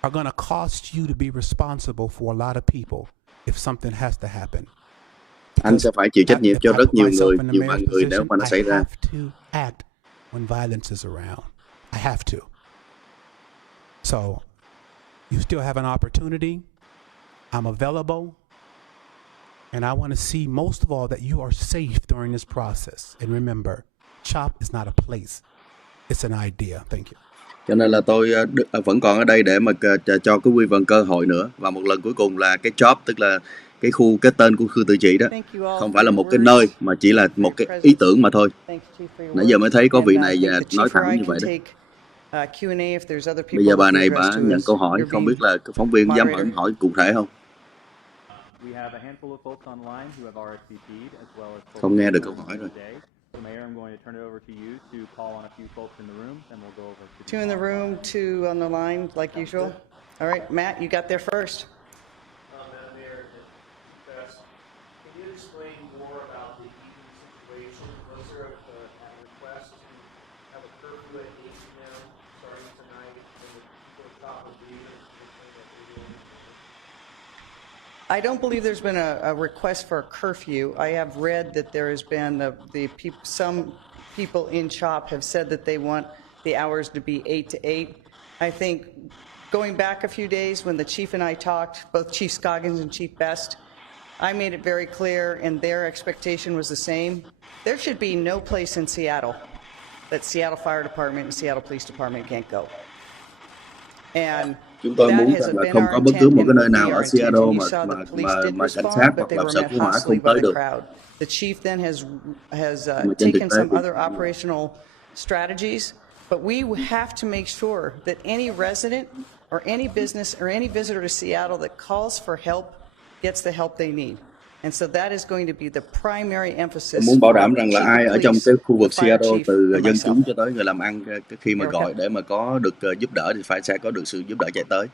are going to cost you to be responsible for a lot of people if something has to happen. Anh sẽ phải chịu trách nhiệm cho rất nhiều người, nhiều vạn người nếu mà nó xảy I ra. have to act when violence is around. I have to. So, you still have an opportunity. I'm available. And I want to see most of all that you are safe during this process. And remember, CHOP is not a place. It's an idea. Thank you. Cho nên là tôi vẫn còn ở đây để mà cho cái Quy Vân cơ hội nữa. Và một lần cuối cùng là cái job, tức là cái tên của khu tự trị đó, không phải là một cái nơi mà chỉ là một cái ý tưởng mà thôi. Nãy giờ mới thấy có vị này nói thẳng như vậy đó. Bây giờ bà này bà nhận câu hỏi, không biết là phóng viên dám hỏi cụ thể không? Không nghe được câu hỏi rồi. Mayor, I'm going to turn it over to you to call on a few folks in the room, and we'll go over to Two in the room, two on the line, like usual. All right, Matt, you got there first. Madam Mayor, can you explain more about the evening situation? Was there a request to have a curfew at 8 p.m. starting tonight, and the people at top of the evening? I don't believe there's been a request for a curfew. I have read that there has been some people in CHOP have said that they want the hours to be 8 to 8. I think going back a few days when the chief and I talked, both Chief Scoggins and Chief Best, I made it very clear, and their expectation was the same. There should be no place in Seattle that Seattle Fire Department and Seattle Police Department can't go. And chúng tôi muốn rằng là không có bất cứ một cái nơi nào ở Seattle mà cảnh sát hoặc là sở cứu hỏa không tới được. The chief then has taken some other operational strategies, but we have to make sure that any resident or any business or any visitor to Seattle that calls for help gets the help they need. And so that is going to be the primary emphasis. Muốn bảo đảm rằng là ai ở trong cái khu vực Seattle, từ dân chúng cho tới người làm ăn, khi mà gọi để mà có được giúp đỡ thì sẽ có được sự giúp đỡ chạy tới,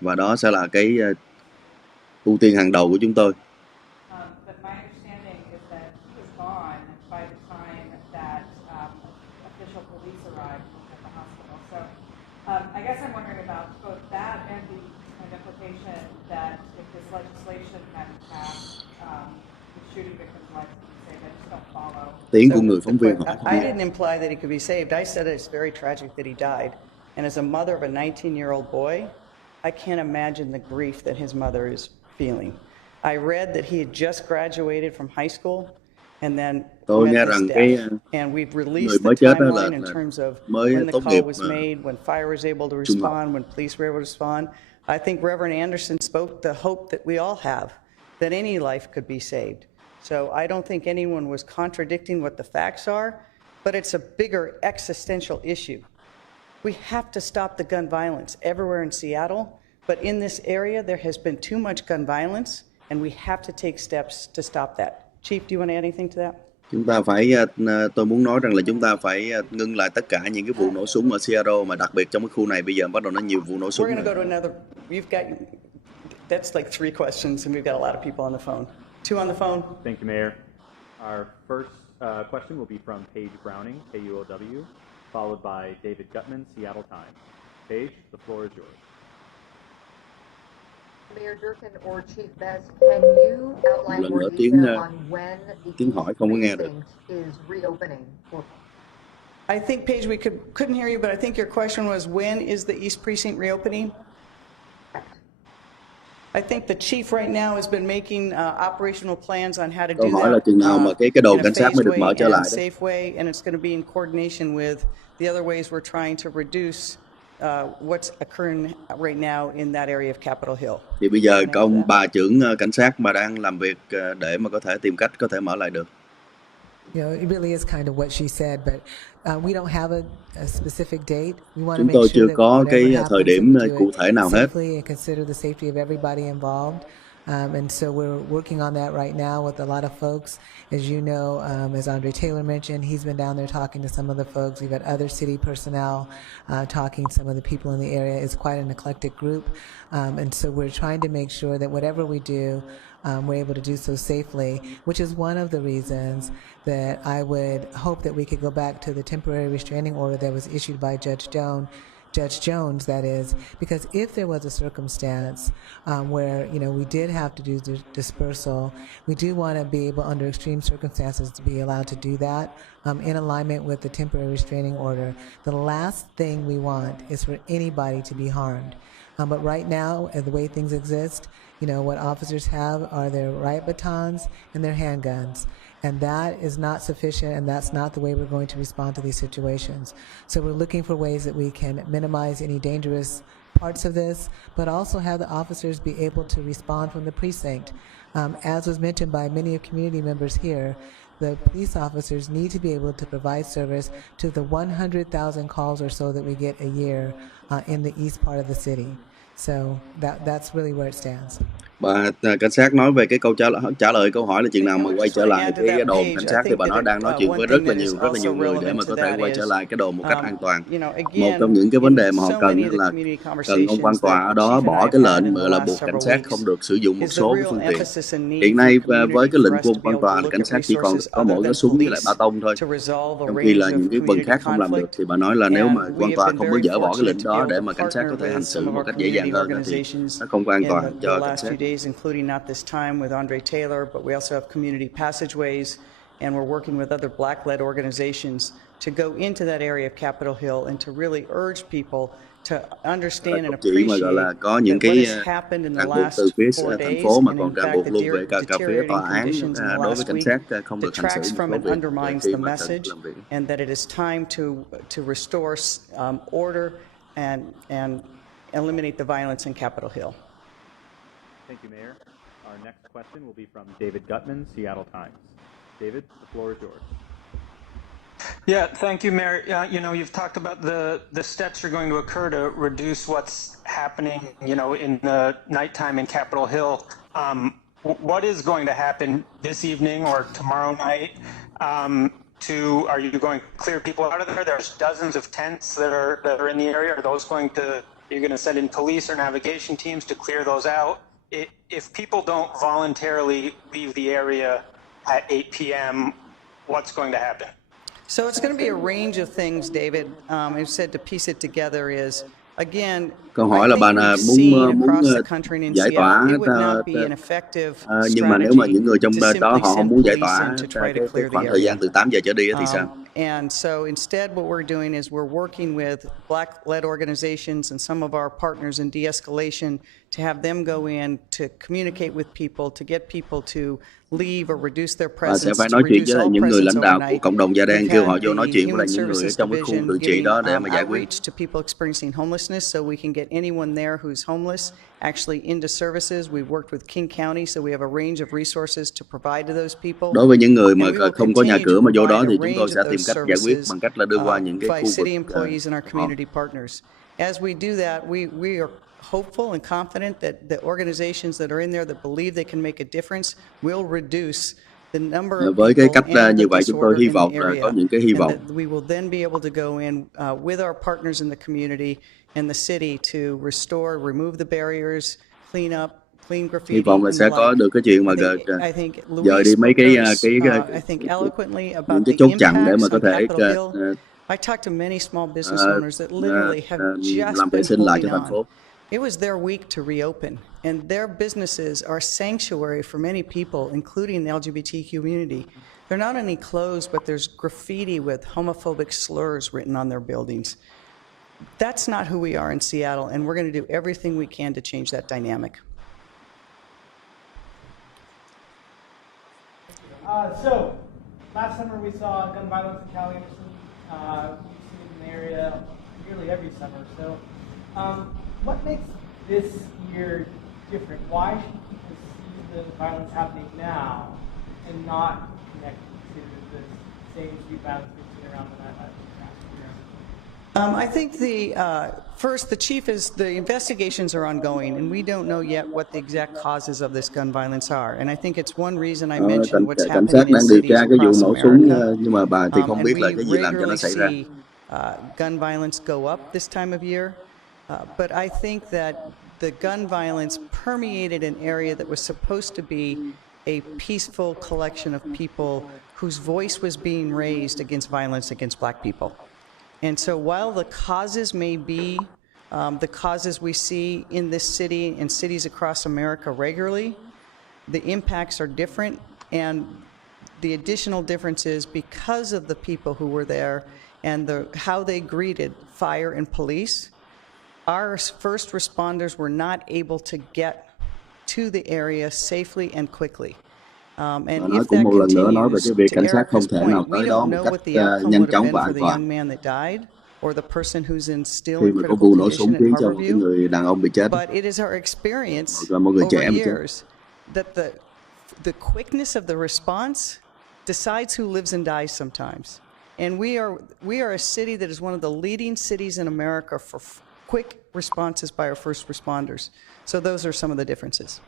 và đó sẽ là cái ưu tiên hàng đầu của chúng tôi. I guess I'm wondering about both that and the kind of implication that if this legislation hadn't passed, the shooting victims' lives would be saved. I just don't follow. Tiếng của người phóng viên hỏi. I didn't imply that he could be saved. I said it's very tragic that he died. And as a mother of a 19-year-old boy, I can't imagine the grief that his mother is feeling. I read that he had just graduated from high school and then Tôi met nghe this rằng cái death. And we've người released the mới chết đó timeline in terms of mới when the tốt call nghiệp was made, when fire was able to trung học. respond, when police were able to respond. I think Reverend Anderson spoke the hope that we all have, that any life could be saved. So I don't think anyone was contradicting what the facts are, but it's a bigger existential issue. We have to stop the gun violence everywhere in Seattle, but in this area there has been too much gun violence, and we have to take steps to stop that. Chief, do you want to add anything to that? Chúng ta phải, tôi muốn nói rằng là chúng ta phải ngưng lại tất cả những cái vụ nổ súng ở Seattle, mà đặc biệt trong cái khu này bây giờ bắt đầu nó nhiều vụ nổ súng. We're going to go to another. That's like 3 questions, and we've got a lot of people on the phone. 2 on the phone. Thank you, Mayor. Our first question will be from Paige Browning, KUOW, followed by David Gutman, Seattle Times. Paige, the floor is yours. Mayor Durkin or Chief Best, can you outline more detail on when the precinct is reopening? I think, Paige, we couldn't hear you, but I think your question was, when is the East Precinct reopening? I think the chief right now has been making operational plans on how to do Câu hỏi là chừng nào mà cái đồn cảnh sát mới được mở trở lại đấy. Safe way, and it's going to be in coordination with the other ways we're trying to reduce what's occurring right now in that area of Capitol Hill. Thì bây giờ bà trưởng cảnh sát mà đang làm việc để mà có thể tìm cách có thể mở lại được. You know, it really is kind of what she said, but we don't have a specific date. We want to Chúng make tôi sure chưa that có whatever cái happens, thời điểm we do cụ it thể nào hết. safely and consider the safety of everybody involved. And so we're working on that right now with a lot of folks. As you know, as Andre Taylor mentioned, he's been down there talking to some of the folks. We've had other city personnel talking to some of the people in the area. It's quite an eclectic group. And so we're trying to make sure that whatever we do, we're able to do so safely, which is one of the reasons that I would hope that we could go back to the temporary restraining order that was issued by Judge Jones, that is, because if there was a circumstance where, you know, we did have to do dispersal, we do want to be able, under extreme circumstances, to be allowed to do that in alignment with the temporary restraining order. The last thing we want is for anybody to be harmed. But right now, the way things exist, you know, what officers have are their riot batons and their handguns. And that is not sufficient, and that's not the way we're going to respond to these situations. So we're looking for ways that we can minimize any dangerous parts of this, but also have the officers be able to respond from the precinct. As was mentioned by many of community members here, the police officers need to be able to provide service to the 100,000 calls or so that we get a year in the east part of the city. So that's really where it stands. Bà cảnh sát nói về cái trả lời câu hỏi là chừng nào mà quay trở lại cái đồn cảnh sát, thì bà nói đang nói chuyện với rất là nhiều người để mà có thể quay trở lại cái đồn một cách an toàn. Một trong những cái vấn đề mà họ cần là cần ông quan tòa ở đó bỏ cái lệnh mà là buộc cảnh sát không được sử dụng một số phương tiện. Hiện nay với cái lệnh của ông quan tòa là cảnh sát chỉ còn có mỗi cái súng với lại ba tông thôi, trong khi là những cái phần khác không làm được. Thì bà nói là nếu mà quan tòa không có dỡ bỏ cái lệnh đó để mà cảnh sát có thể hành xử một cách dễ dàng hơn thì nó không có an toàn cho cảnh sát. Including not this time with Andre Taylor, but we also have community passageways, and we're working with other Black-led organizations to go into that area of Capitol Hill and to really urge people to understand and appreciate that what has happened in the last 4 days, and in fact the deteriorating conditions in the last week, detracts from and undermines the message, and that it is time to restore order and eliminate the violence in Capitol Hill. Thank you, Mayor. Our next question will be from David Gutman, Seattle Times. David, the floor is yours. Yeah, thank you, Mayor. You know, you've talked about the steps are going to occur to reduce what's happening, you know, in the nighttime in Capitol Hill. What is going to happen this evening or tomorrow night? Are you going to clear people out of there? There's dozens of tents that are in the area. Are those you're going to send in police or navigation teams to clear those out? If people don't voluntarily leave the area at 8 p.m., what's going to happen? So it's going to be a range of things, David. I've said to piece it together is, again, câu hỏi là bà là muốn giải tỏa, nhưng mà nếu mà những người trong đó họ không muốn giải tỏa cái khoảng thời gian từ 8 giờ trở đi thì sao? And so instead what we're doing is we're working with Black-led organizations and some of our partners in de-escalation to have them go in to communicate with people, to get people to leave or reduce their và sẽ presence, phải to nói chuyện reduce với lại all những người presence lãnh đạo của overnight. cộng đồng da đen, We've kêu họ had vô nói the chuyện với lại Human những người ở Services trong cái khu Division tự trị giving đó để mà giải quyết. outreach to people experiencing homelessness so we can get anyone there who's homeless actually into services. We've worked with King County, so we have a range of resources to provide to those people. Đối với những người mà And we will không có nhà continue cửa to mà vô đó provide thì a chúng tôi range sẽ of tìm those cách giải quyết services bằng cách là đưa qua những cái by khu vực city employees and our họ. community partners. As we do that, we are hopeful and confident that the organizations that are in there that believe they can make a difference will reduce the number of Với cái cách people and như the vậy chúng tôi disorder hy in the vọng là area, có những cái hy and vọng. that we will then be able to go in with our partners in the community and the city to restore, remove the barriers, clean up, clean graffiti. Hy vọng là sẽ có được cái chuyện mà I think dời đi Luis mấy spoke cái I think eloquently những about cái the chốt chặn để mà impacts có on thể Capitol Hill. I talked to many small business owners that literally have just làm vệ been sinh lại holding cho thành phố. on. It was their week to reopen, and their businesses are sanctuary for many people, including the LGBT community. They're not only closed, but there's graffiti with homophobic slurs written on their buildings. That's not who we are in Seattle, and we're going to do everything we can to change that dynamic. So, last summer we saw gun violence in Cali. We've seen it in the area nearly every summer. So, what makes this year different? Why should people see the violence happening now and not connect to the same street violence we've seen around the nightlife past year? I think first, the chief the investigations are ongoing, and we don't know yet what the exact causes of this gun violence are. And I think it's one reason I mentioned what's Cảnh sát happening in đang điều cities tra cái vụ across nổ súng, America. nhưng mà bà thì không And biết là we cái gì làm cho nó regularly xảy ra. see gun violence go up this time of year. But I think that the gun violence permeated an area that was supposed to be a peaceful collection of people whose voice was being raised against violence against black people. And so while the causes may be the causes we see in this city and cities across America regularly, the impacts are different, and the additional difference is because of the people who were there and how they greeted fire and police. Our first responders were not able to get to the area safely and quickly. And Nói if cũng that một lần nữa nói về continues, cái việc to cảnh sát không Erica's thể nào point, we tới đó don't một know cách what the outcome nhanh would have chóng been và for an the toàn. young man that died or the person who's still Khi in mà có critical vụ nổ súng condition khiến at cho một cái Harborview. người đàn ông bị chết, But it is our experience và một người trẻ over bị chết. years that the quickness of the response decides who lives and dies sometimes. And we are a city that is one of the leading cities in America for quick responses by our first responders. So those are some of the differences.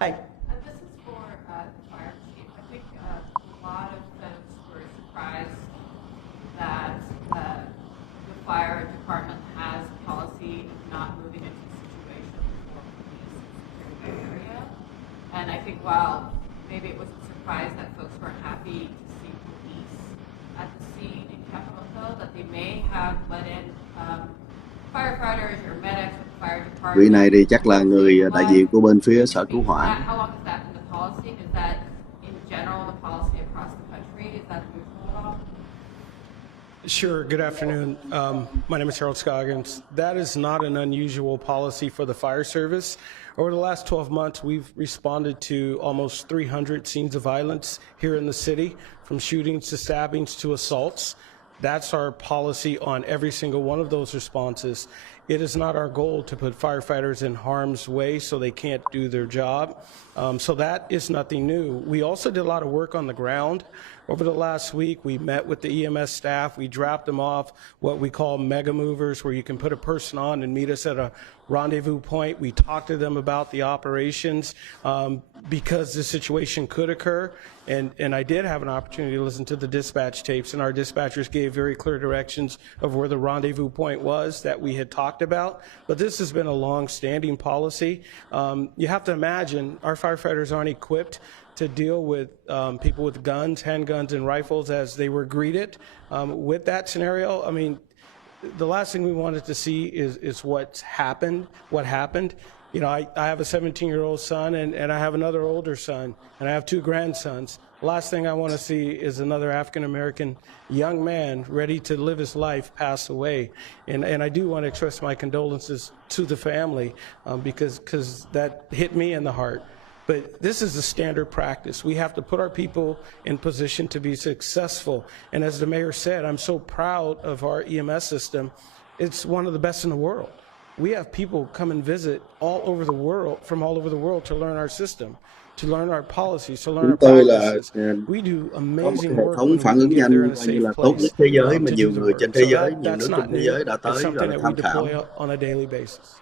Hi. This is for the fire chief. I think a lot of folks were surprised that the fire department has a policy of not moving into a situation before police secure the area. And I think while maybe it was a surprise that folks weren't happy to see police at the scene in Capitol Hill, that they may have let in firefighters or medics with the fire department. Vị này thì chắc là người đại diện của bên phía sở cứu hỏa. How long has that been the policy? Is that in general the policy across the country? Is that usual at all? Sure. Good afternoon. My name is Harold Scoggins. That is not an unusual policy for the fire service. Over the last 12 months, we've responded to almost 300 scenes of violence here in the city, from shootings to stabbings to assaults. That's our policy on every single one of those responses. It is not our goal to put firefighters in harm's way so they can't do their job. So that is nothing new. We also did a lot of work on the ground. Over the last week, we met with the EMS staff. We dropped them off what we call mega movers, where you can put a person on and meet us at a rendezvous point. We talked to them about the operations because the situation could occur. And I did have an opportunity to listen to the dispatch tapes, and our dispatchers gave very clear directions of where the rendezvous point was that we had talked about. But this has been a long-standing policy. You have to imagine our firefighters aren't equipped to deal with people with guns, handguns, and rifles as they were greeted with that scenario. I mean, the last thing we wanted to see is what happened. You know, I have a 17-year-old son, and I have another older son, and I have 2 grandsons. Last thing I want to see is another African-American young man ready to live his life pass away. And I do want to express my condolences to the family because that hit me in the heart. But this is the standard practice. We have to put our people in position to be successful. And as the mayor said, I'm so proud of our EMS system. It's one of the best in the world. We have people come and visit all over the world, from all over the world, to learn our system, to learn our policies, to learn our practices. We do có một amazing hệ work thống when phản we can ứng get there in nhanh a coi như safe là tốt nhất place thế giới mà to nhiều do the người trên work. thế So giới, nhiều that's nước not trên thế new. giới đã It's tới rồi something là that we tham khảo. deploy on a daily basis.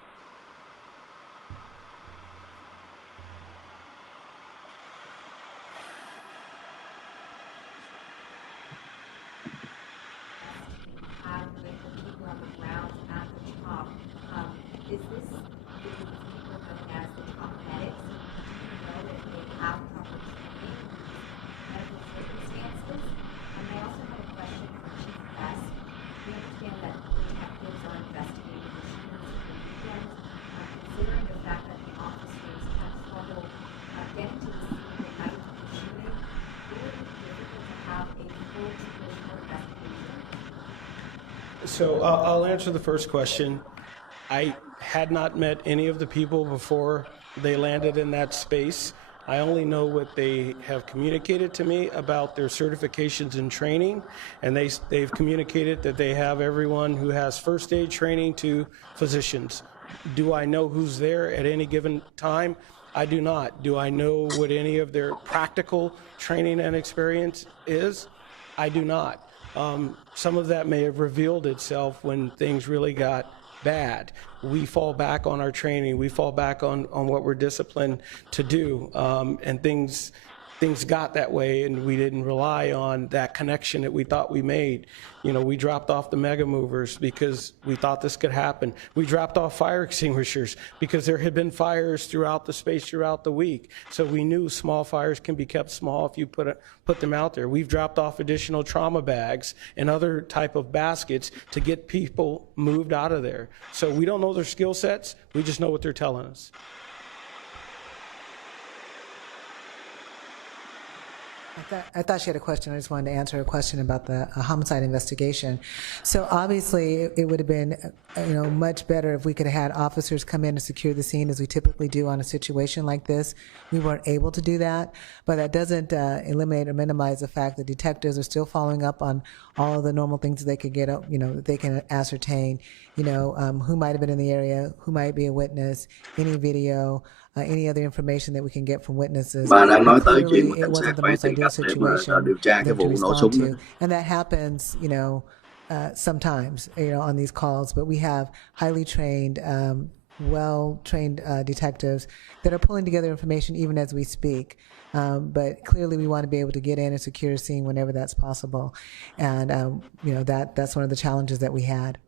Have with the people on the ground at the top. Is this the people known as the top medics? Do you know if they have proper training in medical circumstances? And I also have a question for Chief Best. We understand that detectives are investigating the shootings of the weekend. Considering the fact that the officers had trouble getting to the scene the night of the shooting, would it be difficult to have a full traditional investigation? So I'll answer the first question. I had not met any of the people before they landed in that space. I only know what they have communicated to me about their certifications and training, and they've communicated that they have everyone who has first aid training to physicians. Do I know who's there at any given time? I do not. Do I know what any of their practical training and experience is? I do not. Some of that may have revealed itself when things really got bad. We fall back on our training. We fall back on what we're disciplined to do, and things got that way, and we didn't rely on that connection that we thought we made. You know, we dropped off the mega movers because we thought this could happen. We dropped off fire extinguishers because there had been fires throughout the space throughout the week. So we knew small fires can be kept small if you put them out there. We've dropped off additional trauma bags and other type of baskets to get people moved out of there. So we don't know their skill sets. We just know what they're telling us. I thought she had a question. I just wanted to answer a question about the homicide investigation. So obviously, it would have been, much better if we could have had officers come in and secure the scene as we typically do on a situation like this. We weren't able to do that, but that doesn't eliminate or minimize the fact that detectives are still following up on all of the normal things that they could get, that they can ascertain, who might have been in the area, who might be a witness, any video. Any other information that we can get from witnesses. Bà đang nói tới chuyện Clearly, mà it cảnh sát wasn't the phải most tìm ideal cách để mà situation điều tra for cái them to vụ nổ respond súng đó. to, and that happens, sometimes, on these calls. But we have highly trained, well-trained detectives that are pulling together information even as we speak. But clearly, we want to be able to get in and secure a scene whenever that's possible, and that's one of the challenges that we had.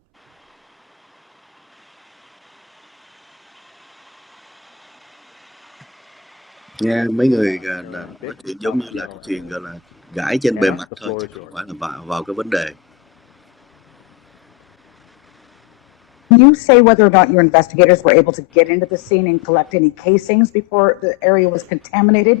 Nghe mấy người nói chuyện giống như là cái chuyện gọi là gãi trên bề mặt thôi, chứ không phải là vào cái vấn đề. Can you say whether or not your investigators were able to get into the scene and collect any casings before the area was contaminated,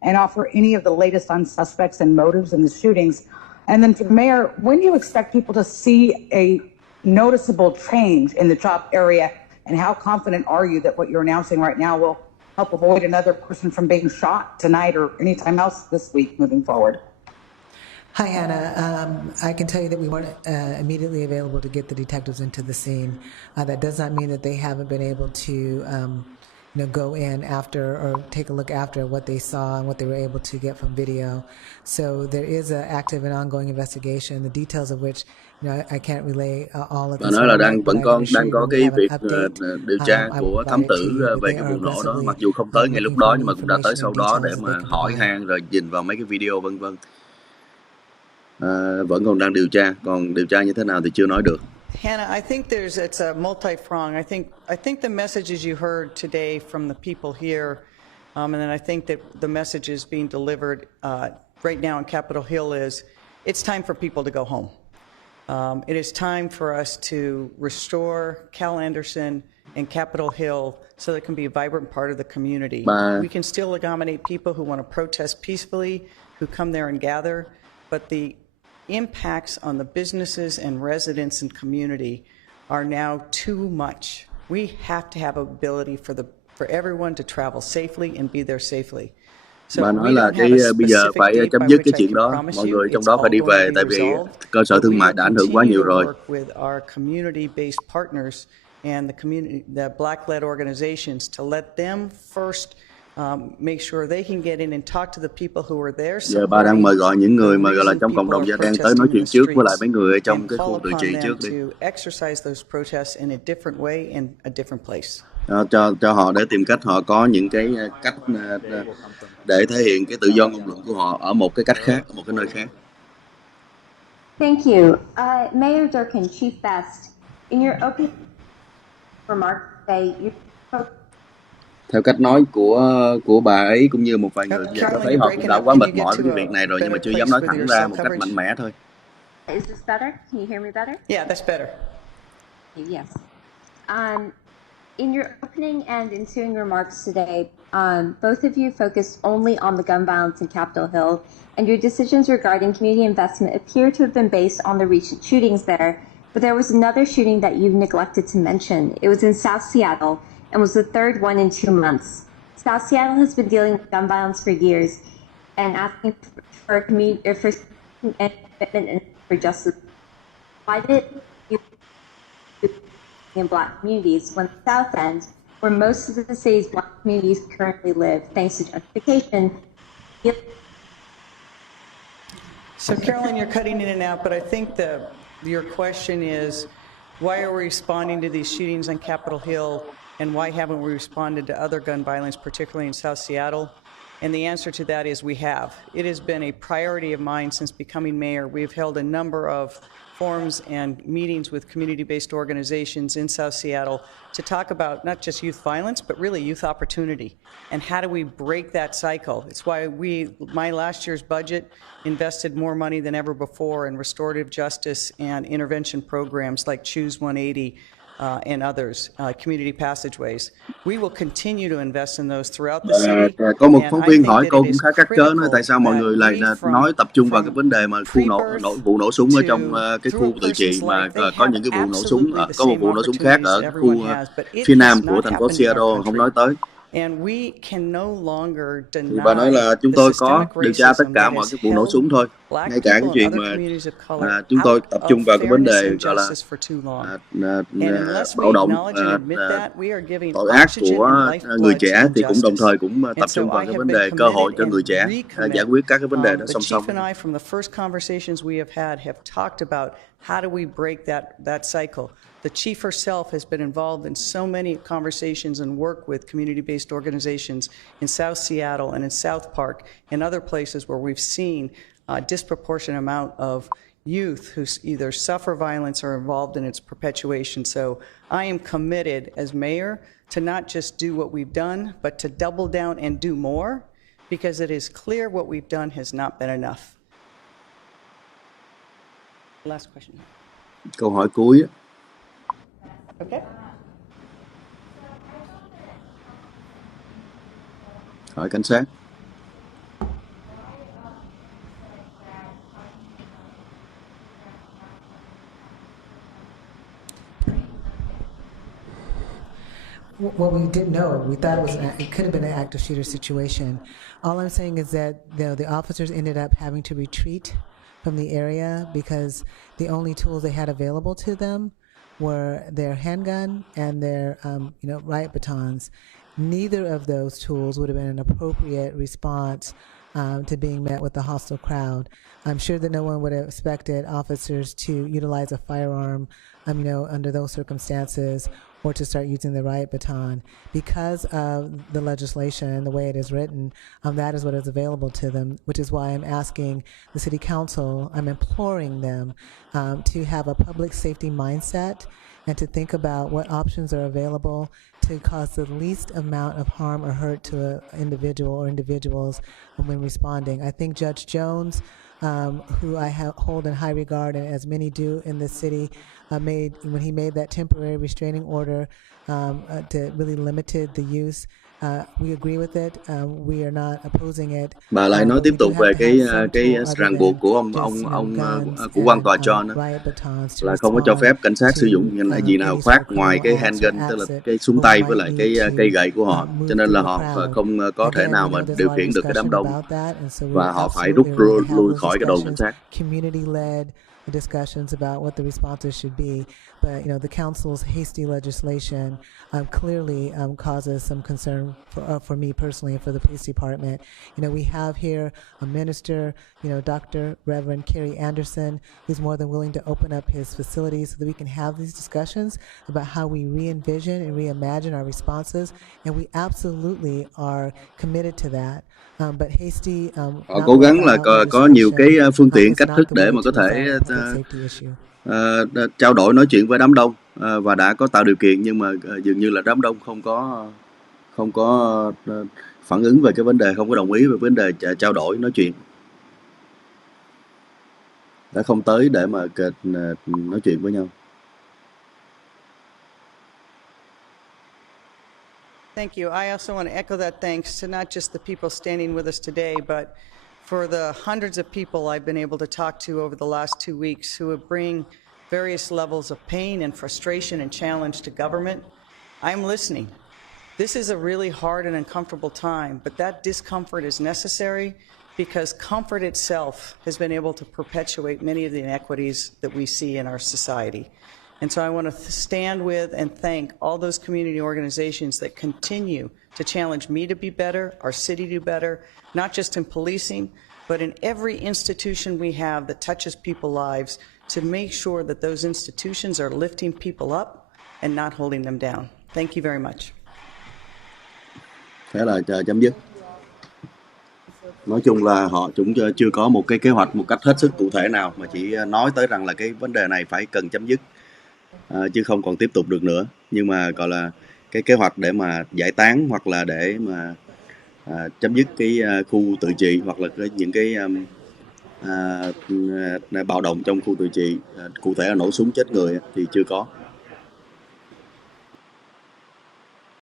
and offer any of the latest on suspects and motives in the shootings? And then for the mayor, when do you expect people to see a noticeable change in the job area, and how confident are you that what you're announcing right now will help avoid another person from being shot tonight or anytime else this week moving forward? Hi, Hannah. I can tell you that we weren't immediately available to get the detectives into the scene. That does not mean that they haven't been able to go in after or take a look after what they saw and what they were able to get from video. So there is an active and ongoing investigation, the details of which I can't relay all of this. Bà nói là đang có cái việc điều tra của thám tử về cái vụ nổ đó, mặc dù không tới ngay lúc đó nhưng mà cũng đã tới sau đó để mà hỏi han rồi nhìn vào mấy cái video vân vân. Vẫn còn đang điều tra, còn điều tra như thế nào thì chưa nói được. Hannah, I think it's a multi-prong. I think the messages you heard today from the people here, and then I think that the messages being delivered right now in Capitol Hill is, it's time for people to go home. It is time for us to restore Cal Anderson and Capitol Hill so that it can be a vibrant part of the community. We can still accommodate people who want to protest peacefully, who come there and gather, but the impacts on the businesses and residents and community are now too much. We have to have ability for the for everyone to travel safely and be there safely. Bà So nói we là don't have a bây giờ specific phải date chấm by dứt cái which I chuyện can đó, promise mọi you người trong it's đó phải all đi going to về, be tại vì resolved, cơ sở but thương we mại will đã ảnh hưởng quá continue nhiều to rồi. work with our community-based partners and the Black-led organizations to let them first make sure they can get in and talk to the people who are there Giờ bà đang mời supporting gọi những người the mà gọi là reason trong cộng people đồng are da đen tới nói protesting in chuyện the trước với lại streets mấy người ở trong and cái call khu tự upon trị them trước đi. to exercise those protests in a different way and a different place. Cho họ để tìm cách họ có những cái cách để thể hiện cái tự do ngôn luận của họ ở một cái cách khác, ở một cái nơi khác. Thank you. Mayor Durkin, Chief Best, in your opening remarks today, you spoke. Theo cách nói của bà ấy cũng như một vài người bây giờ tôi thấy họ cũng đã quá mệt mỏi với cái việc này rồi, nhưng mà chưa dám nói thẳng ra một cách mạnh mẽ thôi. Is this better? Can you hear me better? Yeah, that's better. Yes. In your opening and ensuing remarks today, both of you focused only on the gun violence in Capitol Hill, and your decisions regarding community investment appear to have been based on the recent shootings there. But there was another shooting that you've neglected to mention. It was in South Seattle and was the third one in 2 months. South Seattle has been dealing with gun violence for years and asking for commitment and for justice. Why did you in Black communities when the South End, where most of the city's Black communities currently live, thanks to gentrification? So Carolyn, you're cutting in and out, but I think your question is, why are we responding to these shootings on Capitol Hill, and why haven't we responded to other gun violence, particularly in South Seattle? And the answer to that is we have. It has been a priority of mine since becoming mayor. We've held a number of forums and meetings with community-based organizations in South Seattle to talk about not just youth violence, but really youth opportunity. And how do we break that cycle? It's why my last year's budget invested more money than ever before in restorative justice and intervention programs like Choose 180 and others, community passageways. We will continue to invest in those throughout the city. Có một phóng viên hỏi cô cũng khá trắc trở nói tại sao mọi người lại nói tập trung vào cái vấn đề mà vụ nổ súng ở trong cái khu tự trị, mà có những cái vụ nổ súng, có một vụ nổ súng khác ở khu phía nam của thành phố Seattle không nói tới. Thì bà nói là chúng tôi có điều tra tất cả mọi cái vụ nổ súng thôi, ngay cả cái chuyện mà chúng tôi tập trung vào cái vấn đề gọi là bạo động, tội ác của người trẻ, thì cũng đồng thời cũng tập trung vào cái vấn đề cơ hội cho người trẻ giải quyết các cái vấn đề đó song song. How do we break that cycle? The chief herself has been involved in so many conversations and work with community-based organizations in South Seattle and in South Park and other places where we've seen a disproportionate amount of youth who either suffer violence or are involved in its perpetuation. So I am committed as mayor to not just do what we've done, but to double down and do more, because it is clear what we've done has not been enough. Last question. Câu hỏi cuối. Okay. Hỏi cảnh sát. What we didn't know, we thought it could have been an active shooter situation. All I'm saying is that the officers ended up having to retreat from the area because the only tools they had available to them were their handgun and their riot batons. Neither of those tools would have been an appropriate response to being met with a hostile crowd. I'm sure that no one would have expected officers to utilize a firearm, under those circumstances, or to start using the riot baton. Because of the legislation and the way it is written, that is what is available to them, which is why I'm asking the City Council, I'm imploring them to have a public safety mindset and to think about what options are available to cause the least amount of harm or hurt to an individual or individuals when responding. I think Judge Jones, who I hold in high regard, and as many do in this city, when he made that temporary restraining order that really limited the use, We agree with it. We are not opposing it. Bà lại nói tiếp tục về cái ràng buộc của của quan tòa John đó, là không có cho phép cảnh sát sử dụng gì nào khác ngoài cái handgun, tức là cái súng tay với lại cái cây gậy của họ, cho nên là họ không có thể nào mà điều khiển được cái đám đông và họ phải rút lui khỏi cái đồn cảnh sát. Discussions about what the responses should be, but the council's hasty legislation clearly causes some concern for me personally and for the police department. We have here a minister, Dr. Reverend Kerry Anderson, who's more than willing to open up his facilities so that we can have these discussions about how we re-envision and reimagine our responses, and we absolutely are committed to that. But hasty, họ cố gắng là có nhiều cái phương tiện cách thức để mà có thể trao đổi nói chuyện với đám đông, và đã có tạo điều kiện, nhưng mà dường như là đám đông không có phản ứng về cái vấn đề, không có đồng ý về vấn đề trao đổi nói chuyện, đã không tới để mà nói chuyện với nhau. Thank you. I also want to echo that thanks to not just the people standing with us today, but for the hundreds of people I've been able to talk to over the last 2 weeks who have bring various levels of pain and frustration and challenge to government. I'm listening. This is a really hard and uncomfortable time, but that discomfort is necessary because comfort itself has been able to perpetuate many of the inequities that we see in our society. And so I want to stand with and thank all those community organizations that continue to challenge me to be better, our city to be better, not just in policing, but in every institution we have that touches people's lives, to make sure that those institutions are lifting people up and not holding them down. Thank you very much. Thế là chấm dứt. Nói chung là họ cũng chưa có một cái kế hoạch một cách hết sức cụ thể nào, mà chỉ nói tới rằng là cái vấn đề này phải cần chấm dứt, chứ không còn tiếp tục được nữa. Nhưng mà gọi là cái kế hoạch để mà giải tán hoặc là để mà chấm dứt cái khu tự trị, hoặc là những cái bạo động trong khu tự trị, cụ thể là nổ súng chết người, thì chưa có.